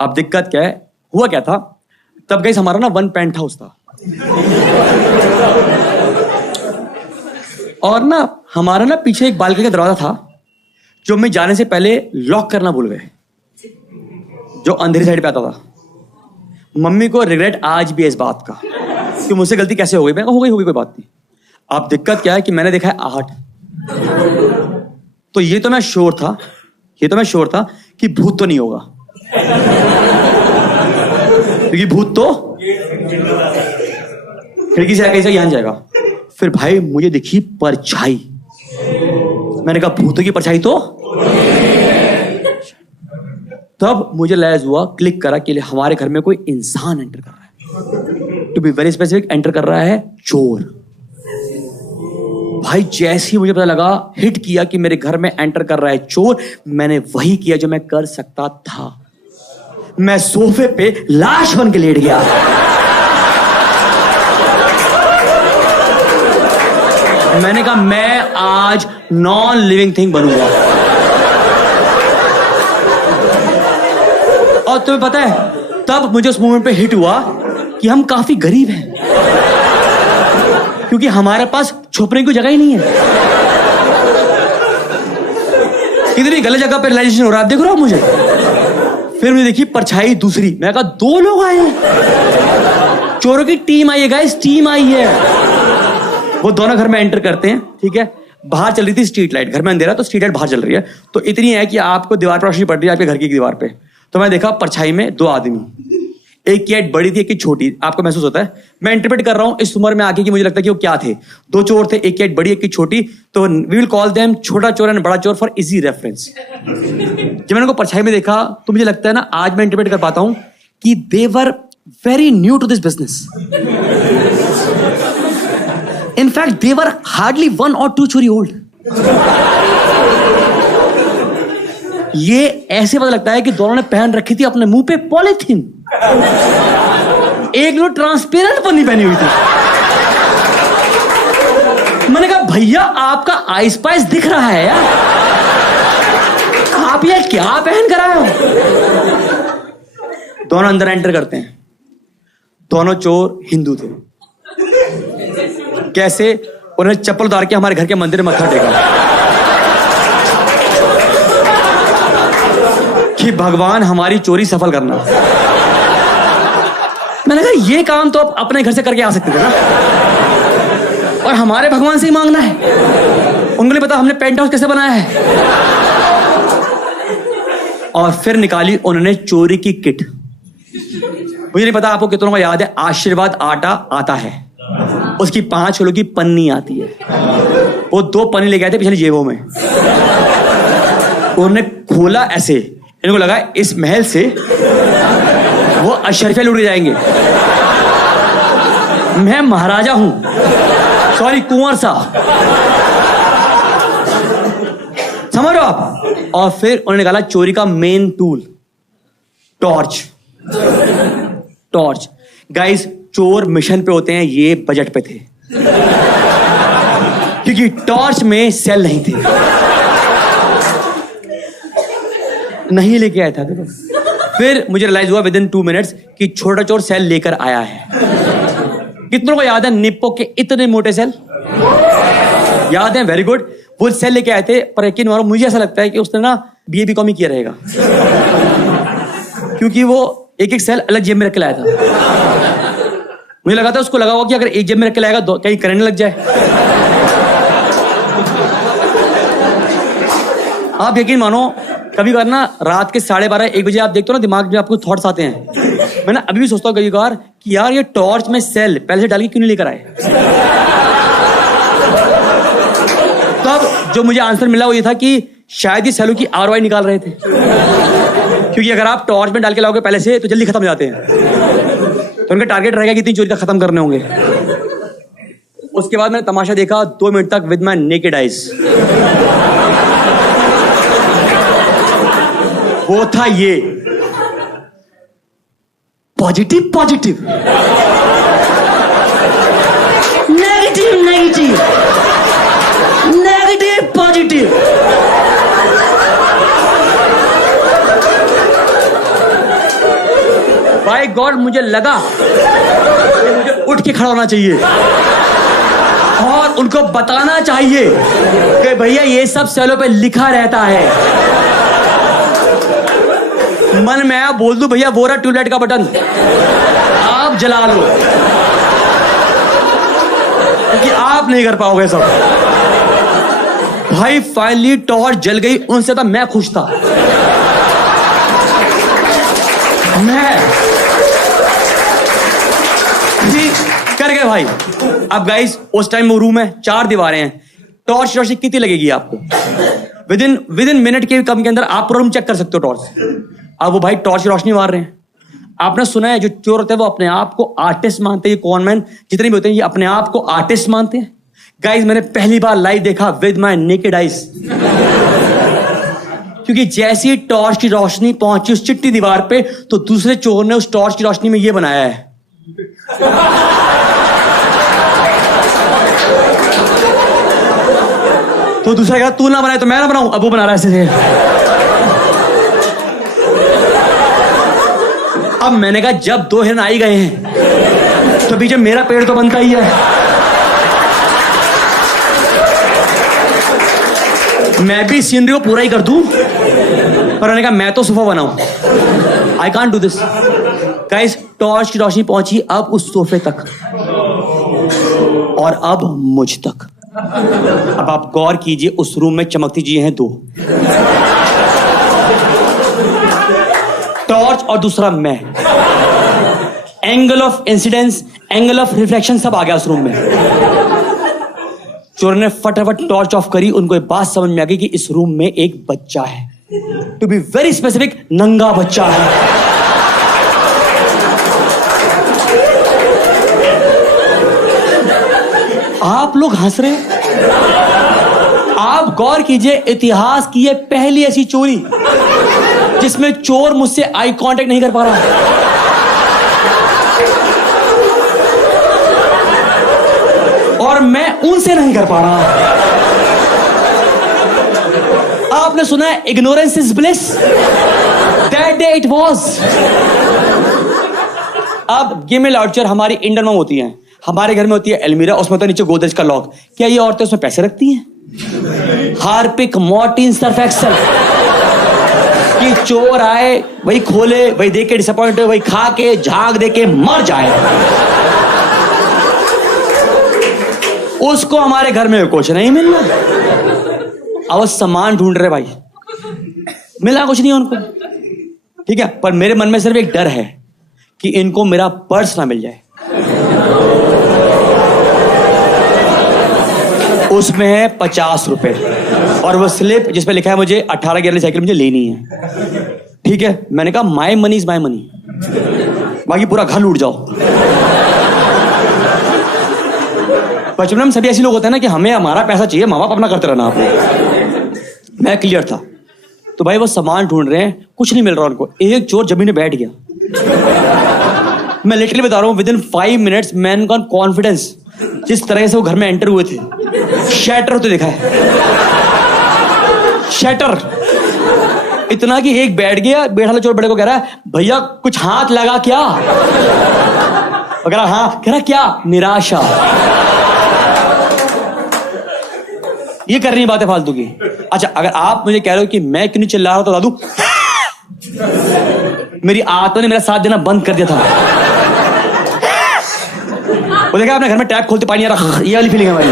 अब दिक्कत क्या है, हुआ क्या था तब गाइस, हमारा ना 1 पेंट हाउस था, और ना हमारा ना पीछे एक बालकनी का दरवाजा था जो मैं जाने से पहले लॉक करना भूल गए, जो अंधेरी साइड पे आता था। मम्मी को रिग्रेट आज भी है इस बात का कि मुझसे गलती कैसे हो गई। मैं हो गई कोई बात नहीं। अब दिक्कत क्या है कि मैंने देखा है आहट, तो ये तो मैं श्योर था कि भूत तो नहीं होगा, क्योंकि भूत तो खिड़की से आके यहां जाएगा। फिर भाई मुझे दिखी परछाई। मैंने कहा भूतों की परछाई तो, तब मुझे रियलाइज हुआ, क्लिक करा कि हमारे घर में कोई इंसान एंटर कर रहा है। To be very specific, enter कर रहा है चोर। भाई जैसे ही मुझे पता लगा, हिट किया कि मेरे घर में एंटर कर रहा है चोर, मैंने वही किया जो मैं कर सकता था। मैं सोफे पे लाश बन के लेट गया। मैंने कहा मैं आज नॉन लिविंग थिंग बनूंगा। और तुम्हें पता है, तब मुझे उस मोमेंट पे हिट हुआ कि हम काफी गरीब हैं, क्योंकि हमारे पास छुपने की जगह ही नहीं है। इतनी गलत जगह पे रियलाइजेशन हो रहा है, देख रहे हो मुझे। फिर मैंने देखी परछाई दूसरी, मैंने कहा 2 लोग आए हैं, चोरों की टीम आई है गाइस, टीम आई है। वो दोनों घर में एंटर करते हैं, ठीक है। बाहर चल रही थी स्ट्रीट लाइट, घर में अंधेरा तो स्ट्रीट लाइट बाहर चल रही है, तो इतनी है कि आपको दीवार पर रोशनी पड़ रही है, आपके घर की दीवार पे। तो मैं देखा परछाई में 2 आदमी, एक की हाइट बड़ी थी, एक की छोटी। आपको महसूस होता है, मैं इंटरप्रेट कर रहा हूं इस उम्र में आके कि मुझे लगता है कि वो क्या थे। 2 चोर थे, एक की हाइट बड़ी, एक की छोटी। तो वी विल कॉल देम छोटा चोर एंड बड़ा चोर फॉर इजी रेफरेंस। जब मैंने उनको परछाई में देखा तो मुझे लगता है ना, आज मैं इंटरप्रेट कर पाता हूं कि they were very new to this business. In fact, they were hardly 1 or 2 चोरी old. ये ऐसे पता लगता है कि दोनों ने पहन रखी थी अपने मुंह पे पॉलिथीन। एक ने ट्रांसपेरेंट पन्नी पहनी हुई थी। मैंने कहा भैया आपका आई स्पाइस दिख रहा है यार, आप ये क्या पहन कर आए हो? दोनों अंदर एंटर करते हैं। दोनों चोर हिंदू थे। कैसे? उन्होंने चप्पल उतार के हमारे घर के मंदिर में मत्था टेका कि भगवान हमारी चोरी सफल करना। मैंने कहा ये काम तो आप अपने घर से करके आ सकते थे ना, और हमारे भगवान से ही मांगना है। उनको नहीं पता हमने पेंट हाउस कैसे बनाया है। और फिर निकाली उन्होंने चोरी की किट। मुझे नहीं पता आपको कितनों को याद है, आशीर्वाद आटा आता है, उसकी 5 किलो की पन्नी आती है। वो 2 पन्नी लेके आए थे पिछली जेबों में। उन्होंने खोला ऐसे, इनको लगा इस महल से वो अशरफिया लूट के जाएंगे। मैं महाराजा हूं, सॉरी कुंवर साहब, समझ रहे हो आप। और फिर उन्होंने निकाला चोरी का main tool, torch. Torch guys, चोर मिशन पे होते हैं, ये बजट पे थे, क्योंकि टॉर्च में सेल नहीं थे। नहीं लेके आया था। देखो, फिर मुझे रियलाइज हुआ विद इन 2 मिनट्स कि छोटा चोर सेल लेकर आया है। कितनों को याद है निप्पो के इतने मोटे सेल? याद है? Very good. वो सेल लेके आए थे, पर यकीन मानो मुझे ऐसा लगता है कि उसने ना बीए बीकॉम ही किया रहेगा, क्योंकि वो एक सेल अलग जेब में रख के लाया था। मुझे लगा था उसको लगा हुआ कि अगर एक जेब में रख के लाएगा कहीं करंट लग जाए। आप यकीन मानो, कभी कभार ना रात के 12:30-1 बजे आप देखते हो ना, दिमाग में आपको थॉट्स आते हैं। मैं ना अभी भी सोचता हूँ कभी कभार कि यार ये टॉर्च में सेल पहले से डाल के क्यों नहीं लेकर आए। तब जो मुझे आंसर मिला वो ये था कि शायद ये सेलों की ROI निकाल रहे थे, क्योंकि अगर आप टॉर्च में डाल के लाओगे पहले से तो जल्दी खत्म हो जाते हैं। तो उनका टारगेट रहेगा कि इतनी चोरी का खत्म करने होंगे। उसके बाद मैंने तमाशा देखा 2 मिनट तक विद माय नेकेड आइज। वो था ये positive positive, negative negative, negative positive. By god, मुझे लगा कि मुझे उठ के खड़ा होना चाहिए और उनको बताना चाहिए कि भैया ये सब सेलों पे लिखा रहता है। मन में आया बोल दूं भैया वो रहा ट्यूबलाइट का बटन, आप जला लो, क्योंकि आप नहीं कर पाओगे सब। भाई फाइनली टॉर्च जल गई, उनसे तो मैं खुश था। मैं कर गए भाई। अब गाइस उस टाइम वो रूम है, 4 दीवारें हैं, टॉर्च रोशनी कितनी लगेगी आपको? विद इन मिनट के कम के अंदर आप पूरा रूम चेक कर सकते हो टॉर्च। अब वो भाई टॉर्च रोशनी मार रहे हैं। आपने सुना है जो चोर होते हैं वो अपने आप को आर्टिस्ट मानते हैं। ये कॉनमैन जितने भी होते हैं ये अपने आप को आर्टिस्ट मानते हैं। गाइस मैंने पहली बार लाइव देखा विद माय नेकेड आइज, क्योंकि जैसी ही टॉर्च की रोशनी पहुंची उस चिट्टी दीवार पे तो दूसरे चोर ने उस टॉर्च की रोशनी में ये बनाया है। तो दूसरा कहा तू ना बनाए तो मैं ना बनाऊं, अब वो बना रहा है ऐसे से। अब मैंने कहा जब दो हिरन आई गए हैं तो पीछे मेरा पेड़ तो बनता ही है। मैं भी सीनरी को पूरा ही कर दूं, पर मैंने कहा मैं तो सोफा बनाऊं। I can't do this. Guys torch की रोशनी पहुंची अब उस सोफे तक और अब मुझ तक। अब आप गौर कीजिए उस रूम में चमकती चीजें हैं दो, टॉर्च और दूसरा मैं। Angle of incidence, angle of reflection सब आ गया उस रूम में। चोर ने फटाफट टॉर्च ऑफ करी, उनको एक बात समझ में आ गई कि इस रूम में एक बच्चा है, टू बी वेरी स्पेसिफिक नंगा बच्चा है। आप लोग हंस रहे हैं। आप गौर कीजिए इतिहास की ये पहली ऐसी चोरी जिसमें चोर मुझसे आई कांटेक्ट नहीं कर पा रहा। और मैं उनसे नहीं कर पा रहा। आपने सुना है ignorance is bliss, that day it was. अब गेम लाउचर हमारी इंडियन मॉम होती हैं, हमारे घर में होती है एलमीरा, उसमें तो नीचे गोदरेज का लॉक। क्या ये औरतें उसमें पैसे रखती हैं? हार्पिक, मॉर्टिन, सर्फ एक्सेल कि चोर आए वही खोले, वही देख के डिसअपॉइंट हो, वही खा के झाग दे के मर जाए। उसको हमारे घर में कुछ नहीं मिलना। अब वो सामान ढूंढ रहे भाई, मिला कुछ नहीं उनको, ठीक है। पर मेरे मन में सिर्फ एक डर है कि इनको मेरा पर्स ना मिल जाए। उसमें है 50 रुपए और वो स्लिप जिसपे लिखा है मुझे 18 गियर वाली साइकिल मुझे लेनी है, ठीक है। मैंने कहा my money is my money, बाकी पूरा घर लूट जाओ। बचपन में सभी ऐसे लोग होते हैं ना कि हमें हमारा पैसा चाहिए, माँ बाप अपना करते रहना। आप मैं क्लियर था। तो भाई वो सामान ढूंढ रहे हैं, कुछ नहीं मिल रहा उनको। एक चोर जमीन में बैठ गया। मैं लिटरली बता रहा हूँ, विदिन 5 मिनट्स मैन का कॉन्फिडेंस, जिस तरह से वो घर में एंटर हुए थे, शैटर होते दिखा है। शैटर इतना कि एक बैठ गया, बैठा चोर बड़े को कह रहा है भैया कुछ हाथ लगा क्या? वगैरह हाँ, कह रहा क्या? निराशा। ये कर रही बात है फालतू की। अच्छा अगर आप मुझे कह रहे हो कि मैं क्यों नहीं चिल्ला रहा तो बता दूं, मेरी आत्मा ने मेरा साथ देना बंद कर दिया था। वो देखा आपने घर में टैप खोलते पानी आ रहा, ये वाली फीलिंग है हमारी।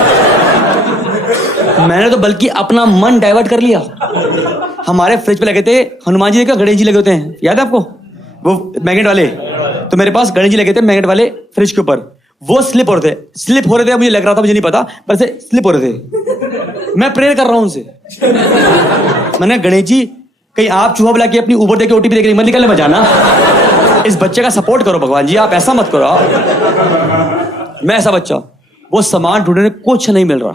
मैंने तो बल्कि अपना मन डाइवर्ट कर लिया। हमारे फ्रिज पे लगे थे हनुमान जी का, गणेश जी लगे होते हैं, याद है आपको वो मैग्नेट वाले? तो मेरे पास गणेश जी लगे थे मैग्नेट वाले फ्रिज के ऊपर। वो स्लिप हो रहे थे, मुझे लग रहा था, मुझे नहीं पता, पर से स्लिप हो रहे थे। मैं प्रेयर कर रहा हूं उनसे, मैंने गणेश जी कहीं आप चूहा बुला के अपनी ऊबर देके ओटीपी देके मत निकलने बजाना, इस बच्चे का सपोर्ट करो भगवान जी, आप ऐसा मत करो। मैं ऐसा बच्चा, वो सामान ढूंढने कुछ नहीं मिल रहा।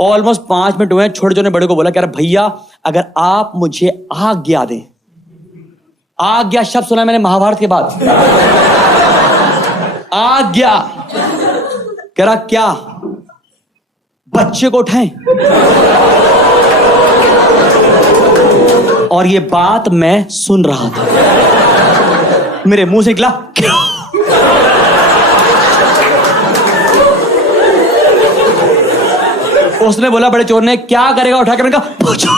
ऑलमोस्ट 5 मिनट हुए, छोटे छोटे बड़े को बोला कह रहा भैया अगर आप मुझे आज्ञा दें। आज्ञा शब्द सुना मैंने महाभारत के बाद। आज्ञा कह रहा क्या? बच्चे को उठाएं। और ये बात मैं सुन रहा था, मेरे मुंह से निकला क्यों? उसने बोला बड़े चोर ने, क्या करेगा उठा कर? पूछो।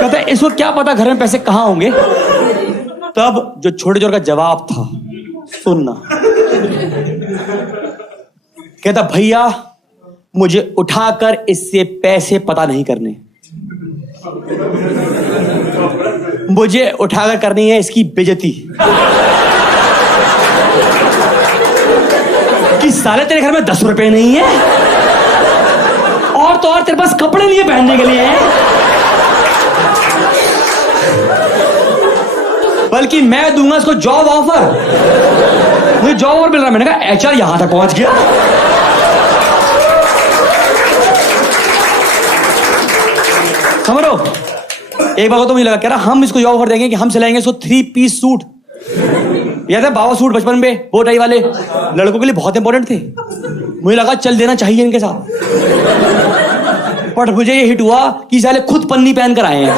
कहते इसको क्या पता घर में पैसे कहां होंगे। तब जो छोटे चोर का जवाब था सुनना, कहता भैया मुझे उठाकर इससे पैसे पता नहीं करने, मुझे उठाकर करनी है इसकी बेइज्जती। कि साले तेरे घर में 10 रुपए नहीं है और तो और तेरे पास कपड़े नहीं है पहनने के लिए। बल्कि मैं दूंगा इसको जॉब ऑफर। मुझे जॉब ऑफर मिल रहा है। मैंने कहा एचआर यहां तक पहुंच गया। समझ लो, एक बार तो मुझे लगा कह रहा हम इसको जॉब ऑफर देंगे कि हम सिलाएंगे इसको 3 पीस सूट। याद है बाबा सूट बचपन में वो टाई वाले लड़कों के लिए बहुत इंपॉर्टेंट थे। मुझे लगा चल देना चाहिए इनके साथ, पर मुझे ये हिट हुआ कि साले खुद पन्नी पहन कर आए हैं।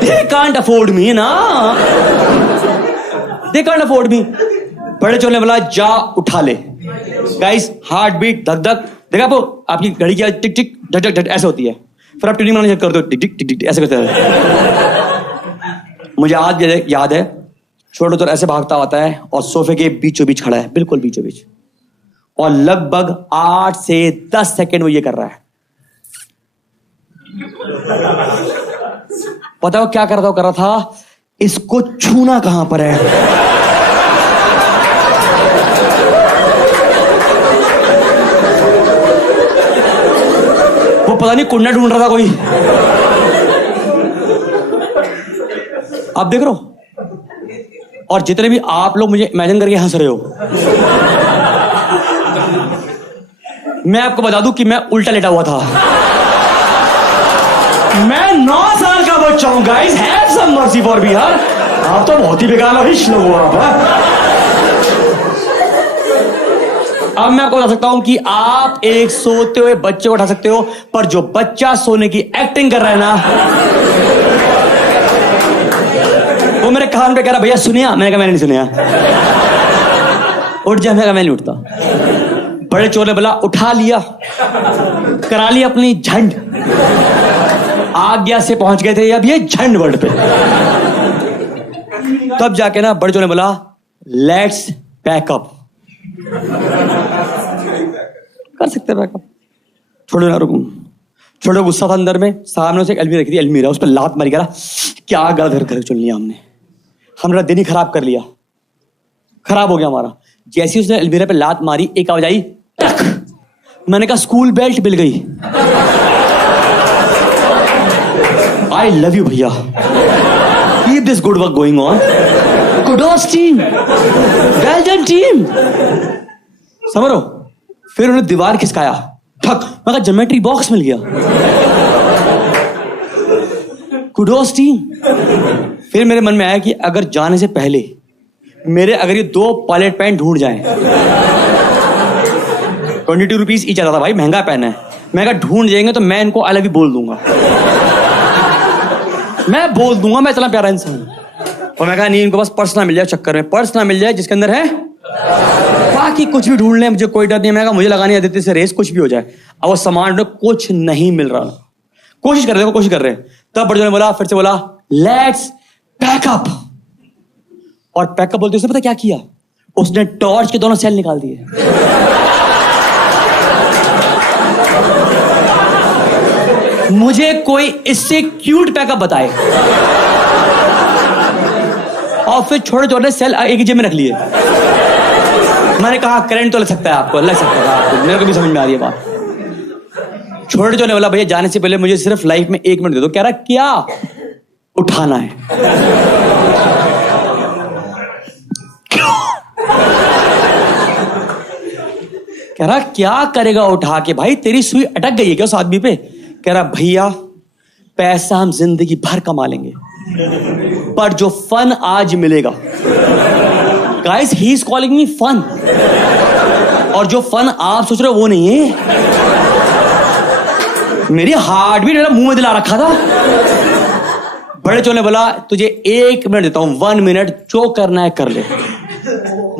They can't afford me ना, they can't afford me। बड़े चोर ने बोला जा उठा ले। गाइस हार्ट बीट धक धक देखा वो आपकी घड़ी की टिक टिक धक धक धक ऐसे होती है। फिर आप ट्यूनिंग बनाना कर दो टिक टिक टिक टिक ऐसे करते हैं। मुझे आज याद है छोटू तो ऐसे भागता आता है और सोफे के बीचों बीच खड़ा है, बिल्कुल बीचों बीच, और लगभग 8 से 10 सेकंड वो ये कर रहा है। पता है क्या कर रहा था? इसको छूना कहां पर है। वो पता नहीं कुंडा ढूंढ रहा था कोई। आप देख रहे हो, और जितने भी आप लोग मुझे इमेजिन करके हंस रहे हो, मैं आपको बता दूं कि मैं उल्टा लेटा हुआ था। मैं 9 साल का बच्चा हूं guys, have some mercy for me यार। आप तो बहुत ही बेकार लोग हो आप। अब मैं आपको बता सकता हूं कि आप एक सोते हुए बच्चे को उठा सकते हो, पर जो बच्चा सोने की एक्टिंग कर रहा है ना, वो मेरे कान पे कह रहा भैया सुनिया। मैंने कहा मैंने नहीं सुनिया, उठ जा। मैं कहा मैं नहीं उठता। बड़े चोर ने बोला उठा लिया, करा लिया अपनी झंड, आज्ञा से पहुंच गए थे अब ये झंड वर्ड पे। तब जाके ना बड़े चोर ने बोला लेट्स पैकअप। कर सकते पैकअप, छोड़ो ना रुकूं। छोड़ो गुस्सा था अंदर में। सामने उसे एक अलमीरा रखी थी, अलमीरा उस पर लात मारी, करा क्या गलत घर चुन लिया हमने, हमारा दिन ही खराब कर लिया, खराब हो गया हमारा। जैसे उसने अलमीरा पे लात मारी एक आवाज आई टक। मैंने कहा स्कूल बेल्ट मिल गई। आई लव यू भैया, keep this good work going on, kudos team, well done team. समझ लो, फिर उन्हें दीवार खिसकाया ठक। मैं कहा ज्योमेट्री बॉक्स मिल गया, कुडोस टीम। फिर मेरे मन में आया कि अगर जाने से पहले मेरे अगर ये 2 पायलट पैंट ढूंढ जाएं, 22 रुपीज ईच आता था भाई, महंगा पेन है। मैं कहा ढूंढ जाएंगे तो मैं इनको आई लव यू बोल दूंगा, मैं बोल दूंगा मैं इतना प्यारा इंसान। और मैं कहा नहीं, इनको बस पर्स ना मिल जाए, चक्कर में पर्स ना मिल जाए जिसके अंदर है, बाकी कुछ भी ढूंढ लें, मुझे कोई डर नहीं। मैं कहा मुझे लगानी आदित्य से रेस, कुछ भी हो जाए। अब वो सामान में कुछ नहीं मिल रहा, कोशिश कर रहे हैं। तब बड़े ने बोला, फिर से बोला लेट्स पैकअप। और पैकअप बोलते उसने पता क्या किया? उसने टॉर्च के दोनों सेल निकाल दिए। मुझे कोई इससे क्यूट पैकअप बताए। और फिर छोटे छोटे सेल एक ही जेब में रख लिए। मैंने कहा करंट तो लग सकता है आपको, लग सकता है आपको, मेरे को भी समझ में आ रही है बात। छोटे जो ने बोला भैया जाने से पहले मुझे सिर्फ लाइफ में 1 मिनट दे दो। कह रहा क्या उठाना है? कह रहा क्या करेगा उठा के? भाई तेरी सुई अटक गई है क्या उस आदमी पे? कह रहा भैया पैसा हम जिंदगी भर कमा लेंगे, पर जो फन आज मिलेगा, guys he is calling me fun, और जो फन आप सोच रहे हो वो नहीं है। मेरी हार्ट बीट मेरा मुंह में दिला रखा था। बड़े चोर ने बोला तुझे 1 मिनट देता हूं, 1 मिनट, जो करना है कर ले।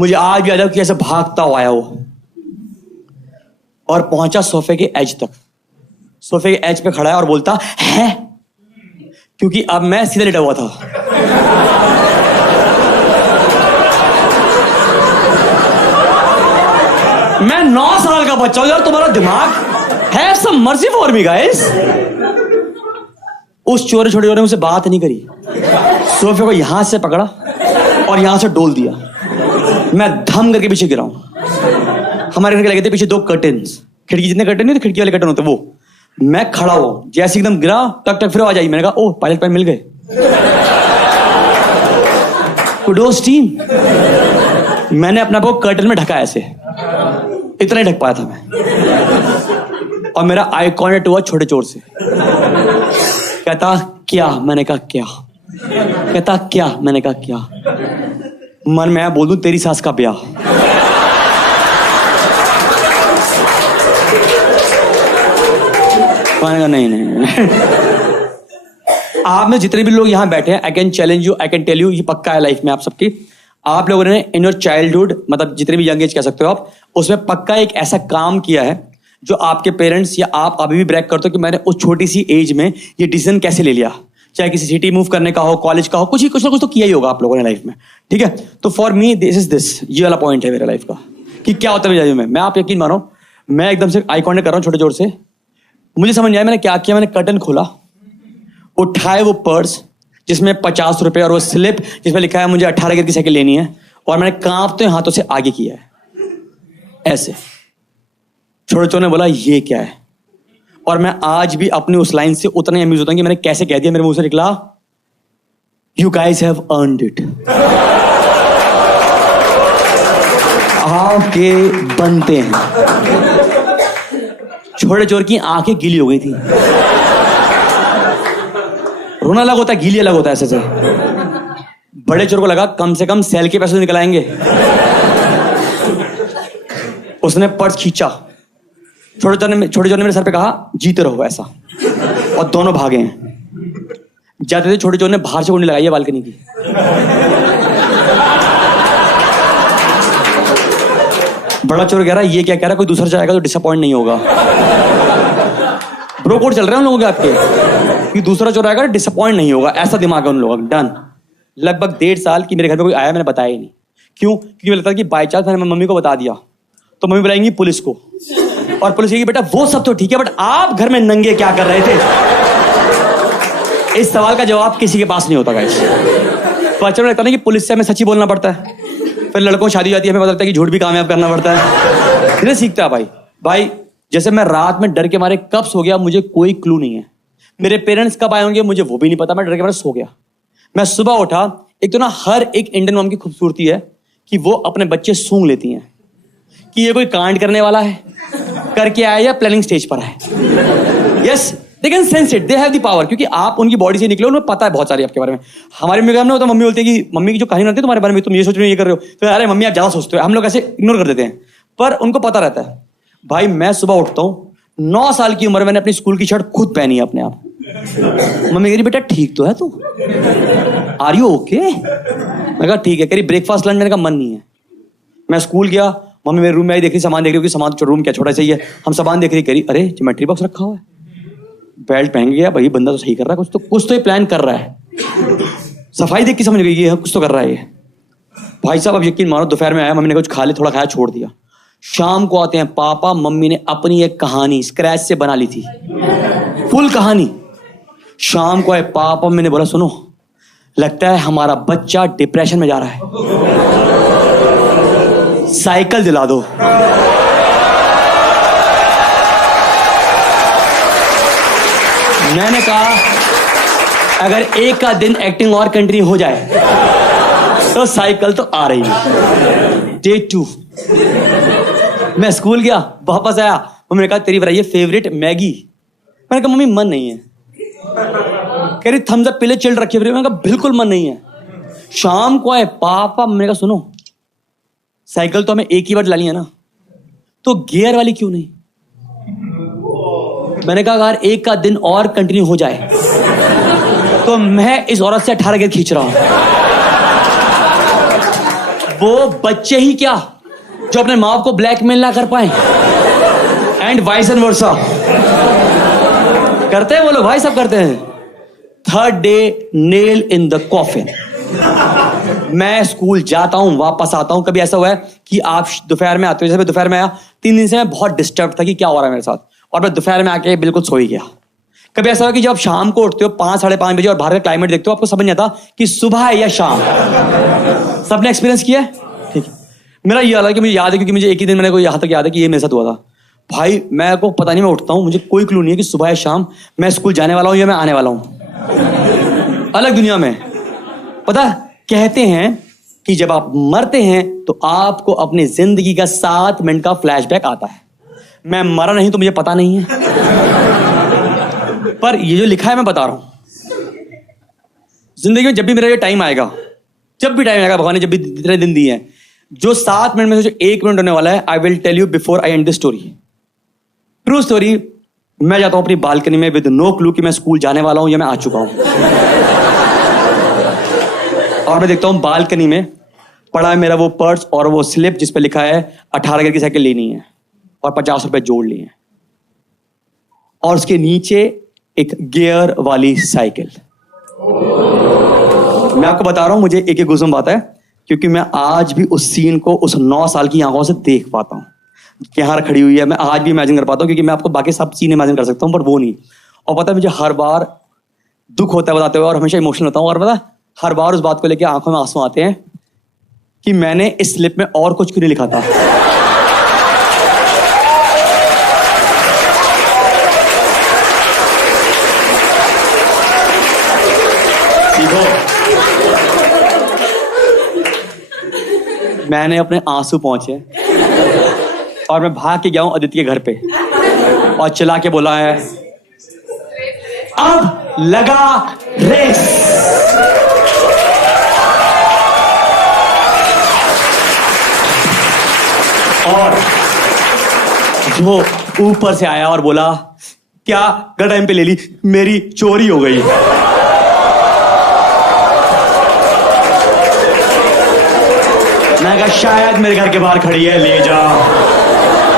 मुझे आज भी याद है कि ऐसे भागता हुआ आया वो और पहुंचा सोफे के एज तक। सोफे के एज पे खड़ा है और बोलता है, क्योंकि अब मैं सीधे लेटा हुआ था। मैं 9 साल का बच्चा हूं यार, तुम्हारा दिमाग have some mercy for me guys. उस चोरे छोटे चोरे ने मुझसे बात नहीं करी, सोफे को यहां से पकड़ा और यहां से डोल दिया। मैं धम करके पीछे गिरा हूं। हमारे घर के लगे थे पीछे 2 कर्टन्स, खिड़की जितने कर्टन नहीं थे, खिड़की वाले कर्टन होते वो। मैं खड़ा हूं, जैसे एकदम गिरा, टक टक फिर आवाज आई। मैंने कहा ओह पायलट पैन मिल गए। Kudos team. मैंने अपने आप को कर्टन में ढका ऐसे, इतना ही ढक पाया था मैं। और मेरा आई कॉन्टेक्ट हुआ छोटे चोर से। कहता क्या? मैंने कहा क्या? कहता क्या? मैंने कहा क्या? मन में बोल दूं तेरी सास का ब्याह। मैंने कहा नहीं। आप में जितने भी लोग यहां बैठे हैं, I can challenge you, I can tell you, ये पक्का है लाइफ में आप सबकी, आप लोगों ने इन योर चाइल्डहुड, मतलब जितने भी यंग एज कह सकते हो आप, उसमें पक्का एक ऐसा काम किया है जो आपके पेरेंट्स या आप अभी भी ब्रैक करते हो कि मैंने उस छोटी सी एज में ये डिसीजन कैसे ले लिया। चाहे किसी सिटी मूव करने का हो, कॉलेज का हो, कुछ ना कुछ तो किया ही होगा आप लोगों ने लाइफ में। ठीक है, तो for me this is this, ये वाला पॉइंट है मेरे लाइफ का कि क्या होता है मेरी लाइफ में। मैं, आप यकीन मानो, मैं एकदम से आई कॉन्टेक्ट कर रहा हूँ छोटे जोर से, मुझे समझ नहीं आया मैंने क्या किया। मैंने कर्टन खोला, उठाए वो पर्स जिसमें 50 रुपए और वो स्लिप जिसमें लिखा है मुझे 18 गियर की साइकिल लेनी है, और मैंने कांपते हाथों से आगे किया है ऐसे। छोटे चोर ने बोला ये क्या है, और मैं आज भी अपनी उस लाइन से उतना अम्यूज होता हूं कि मैंने कैसे कह दिया। मेरे मुंह से निकला you guys have earned it. आपके बनते हैं। छोटे चोर की आंखें गीली हो गई थी। रोना अलग होता है, गीली अलग होता है ऐसे से। बड़े चोर को लगा कम से कम सेल के पैसे निकल आएंगे। उसने पर्स खींचा, छोटे चोर ने मेरे सर पे कहा जीते रहो ऐसा, और दोनों भागे हैं। जाते थे छोटे चोर ने बाहर से कुंडी लगाई है बालकनी की। बड़ा चोर कह रहा है ये क्या कह रहा है, कोई दूसरा जाएगा तो डिसअपॉइंट नहीं होगा। ब्रो कोड चल रहे हैं उन लोगों के आपके कि दूसरा चोर आएगा डिसअपॉइंट नहीं होगा, ऐसा दिमाग है उन लोगों का। डन। लगभग 1.5 साल की मेरे घर में कोई आया, मैंने बताया ही नहीं। क्यों? क्योंकि मुझे लगता है कि बाई चांस मैंने मम्मी को बता दिया तो मम्मी बुलाएंगी पुलिस को, और पुलिस कहेगी बेटा वो सब तो ठीक है बट आप घर में नंगे क्या कर रहे थे। इस सवाल का जवाब किसी के पास नहीं होता गाइस। तो अच्छा लगता है कि पुलिस से हमें सच्ची बोलना पड़ता है, फिर लड़कों को शादी जाती है, हमें पता लगता है कि झूठ भी कामयाब करना पड़ता है। फिर सीखता है भाई जैसे मैं रात में डर के मारे कब सो गया मुझे कोई क्लू नहीं है। मेरे पेरेंट्स कब आए होंगे मुझे वो भी नहीं पता, मैं डर के मारे सो गया। मैं सुबह उठा, एक तो ना हर एक इंडियन मॉम की खूबसूरती है कि वो अपने बच्चे सूंघ लेती हैं कि ये कोई कांड करने वाला है, करके आया या प्लानिंग स्टेज पर है। Yes, they can sense it, they have the power, क्योंकि आप उनकी बॉडी से निकले, उन्हें पता है बहुत सारी आपके बारे में। हमारे मम्मी का ना होता, मम्मी बोलती है कि मम्मी की जो कहानी बनती है तुम्हारे बारे में, तुम ये सोच रहे हो ये कर रहे हो, तो अरे मम्मी आप ज्यादा सोचते हो, हम लोग ऐसे इग्नोर कर देते हैं। पर उनको पता रहता है। भाई मैं सुबह उठता हूँ, 9 साल की उम्र मैंने अपनी स्कूल की शर्ट खुद पहनी है अपने आप। मम्मी कह रही बेटा ठीक तो है तू, आर यू ओके? मैं कहा ठीक है। कह रही ब्रेकफास्ट लंच, मैंने कहा मन नहीं है। मैं स्कूल गया, मम्मी मेरे रूम में आई, देख रही सामान देख रही होगी, सामान रूम क्या छोटा चाहिए, हम सामान देख रही, करी अरे ज्योमेट्री बॉक्स रखा हुआ है, बेल्ट पहन गया, भाई बंदा तो सही कर रहा है, कुछ तो ये प्लान कर रहा है। सफाई देख के समझ गई ये कुछ तो कर रहा है ये। भाई साहब अब यकीन मानो, दोपहर में आया, मम्मी ने कुछ खा लिया, थोड़ा खाया, छोड़ दिया। शाम को आते हैं पापा, मम्मी ने अपनी एक कहानी स्क्रैच से बना ली थी, फुल कहानी। शाम को आए पापा, मैंने बोला सुनो लगता है हमारा बच्चा डिप्रेशन में जा रहा है, साइकिल दिला दो। मैंने कहा अगर एक का दिन एक्टिंग और कंटिन्यू हो जाए तो साइकिल तो आ रही है। डे 2 मैं स्कूल गया, वापस आया, मम्मी ने कहा तेरी बताइए फेवरेट मैगी। मैंने कहा मम्मी मन नहीं है। कह रही थम्स अप पीले चिल्ड रखी। मैंने कहा बिल्कुल मन नहीं है। शाम को आए पापा, मैंने कहा सुनो साइकिल तो हमें एक ही बार लानी है ना, तो गियर वाली क्यों नहीं? मैंने कहा अगर एक का दिन और कंटिन्यू हो जाए तो मैं इस औरत से 18 गियर खींच रहा हूं। वो बच्चे ही क्या जो अपने माँ को ब्लैकमेल ना कर पाए, एंड वाइस एंड वर्सा। करते हैं वो लोग, भाई सब करते हैं। 3rd day nail in the coffin. मैं स्कूल जाता हूं, वापस आता हूं। कभी ऐसा हुआ है कि आप दोपहर में आते हो, जैसे मैं दोपहर में आया, 3 दिन से मैं बहुत डिस्टर्ब था कि क्या हो रहा है मेरे साथ, और मैं दोपहर में आके बिल्कुल सो ही गया। कभी ऐसा हुआ कि जब आप शाम को उठते हो 5 साढ़े 5 बजे और बाहर का क्लाइमेट देखते हो, आपको समझ नहीं आता कि सुबह है या शाम। सबने एक्सपीरियंस किया है? ठीक है। मेरा ये हाल है कि मुझे याद है, क्योंकि मुझे एक ही दिन मैंने को यहाँ तक याद है कि ये मेरे साथ हुआ था। भाई मैं को पता नहीं, मैं उठता हूँ, मुझे कोई क्लू नहीं है कि सुबह या शाम मैं स्कूल जाने वाला हूँ या मैं आने वाला हूँ। अलग दुनिया में। पता कहते हैं कि जब आप मरते हैं तो आपको अपनी जिंदगी का 7 मिनट का फ्लैशबैक आता है। मैं मरा नहीं तो मुझे पता नहीं है, पर ये जो लिखा है मैं बता रहा हूं। जिंदगी में जब भी मेरा ये टाइम आएगा, जब भी टाइम आएगा, भगवान ने जब भी इतने दिन दिए हैं, जो 7 मिनट में से जो 1 मिनट होने वाला है, I will tell you before I end this story. True story. मैं जाता हूं अपनी बालकनी में विद नो क्लू कि मैं स्कूल जाने वाला हूं या मैं आ चुका हूं। और मैं देखता हूं बालकनी में पड़ा है मेरा वो पर्स और वो स्लिप जिस पे लिखा है 18 गियर की साइकिल लेनी है और 50 रुपए जोड़ लिए हैं, और उसके नीचे एक गियर वाली साइकिल। मैं आपको बता रहा हूं, मुझे एक गुज़म आता है, क्योंकि मैं आज भी उस सीन को उस 9 साल की आंखों से देख पाता हूं। यहाँ खड़ी हुई है, मैं आज भी इमेजिन कर पाता हूं, क्योंकि मैं आपको बाकी सब सीन इमेजिन कर सकता हूं, पर वो नहीं। और पता है मुझे हर बार दुख होता है बताते हुए, और हमेशा इमोशनल होता हूं, और पता हर बार उस बात को लेकर आंखों में आंसू आते हैं कि मैंने इस स्लिप में और कुछ क्यों नहीं लिखा था। मैंने अपने आंसू पहुंचे और मैं भाग के गया हूं अदिति के घर पे और चिल्ला के बोला है, अब लगा रेस। और जो ऊपर से आया और बोला, क्या गलत टाइम पे ले ली, मेरी चोरी हो गई। मैं कहा शायद मेरे घर के बाहर खड़ी है, ले जा।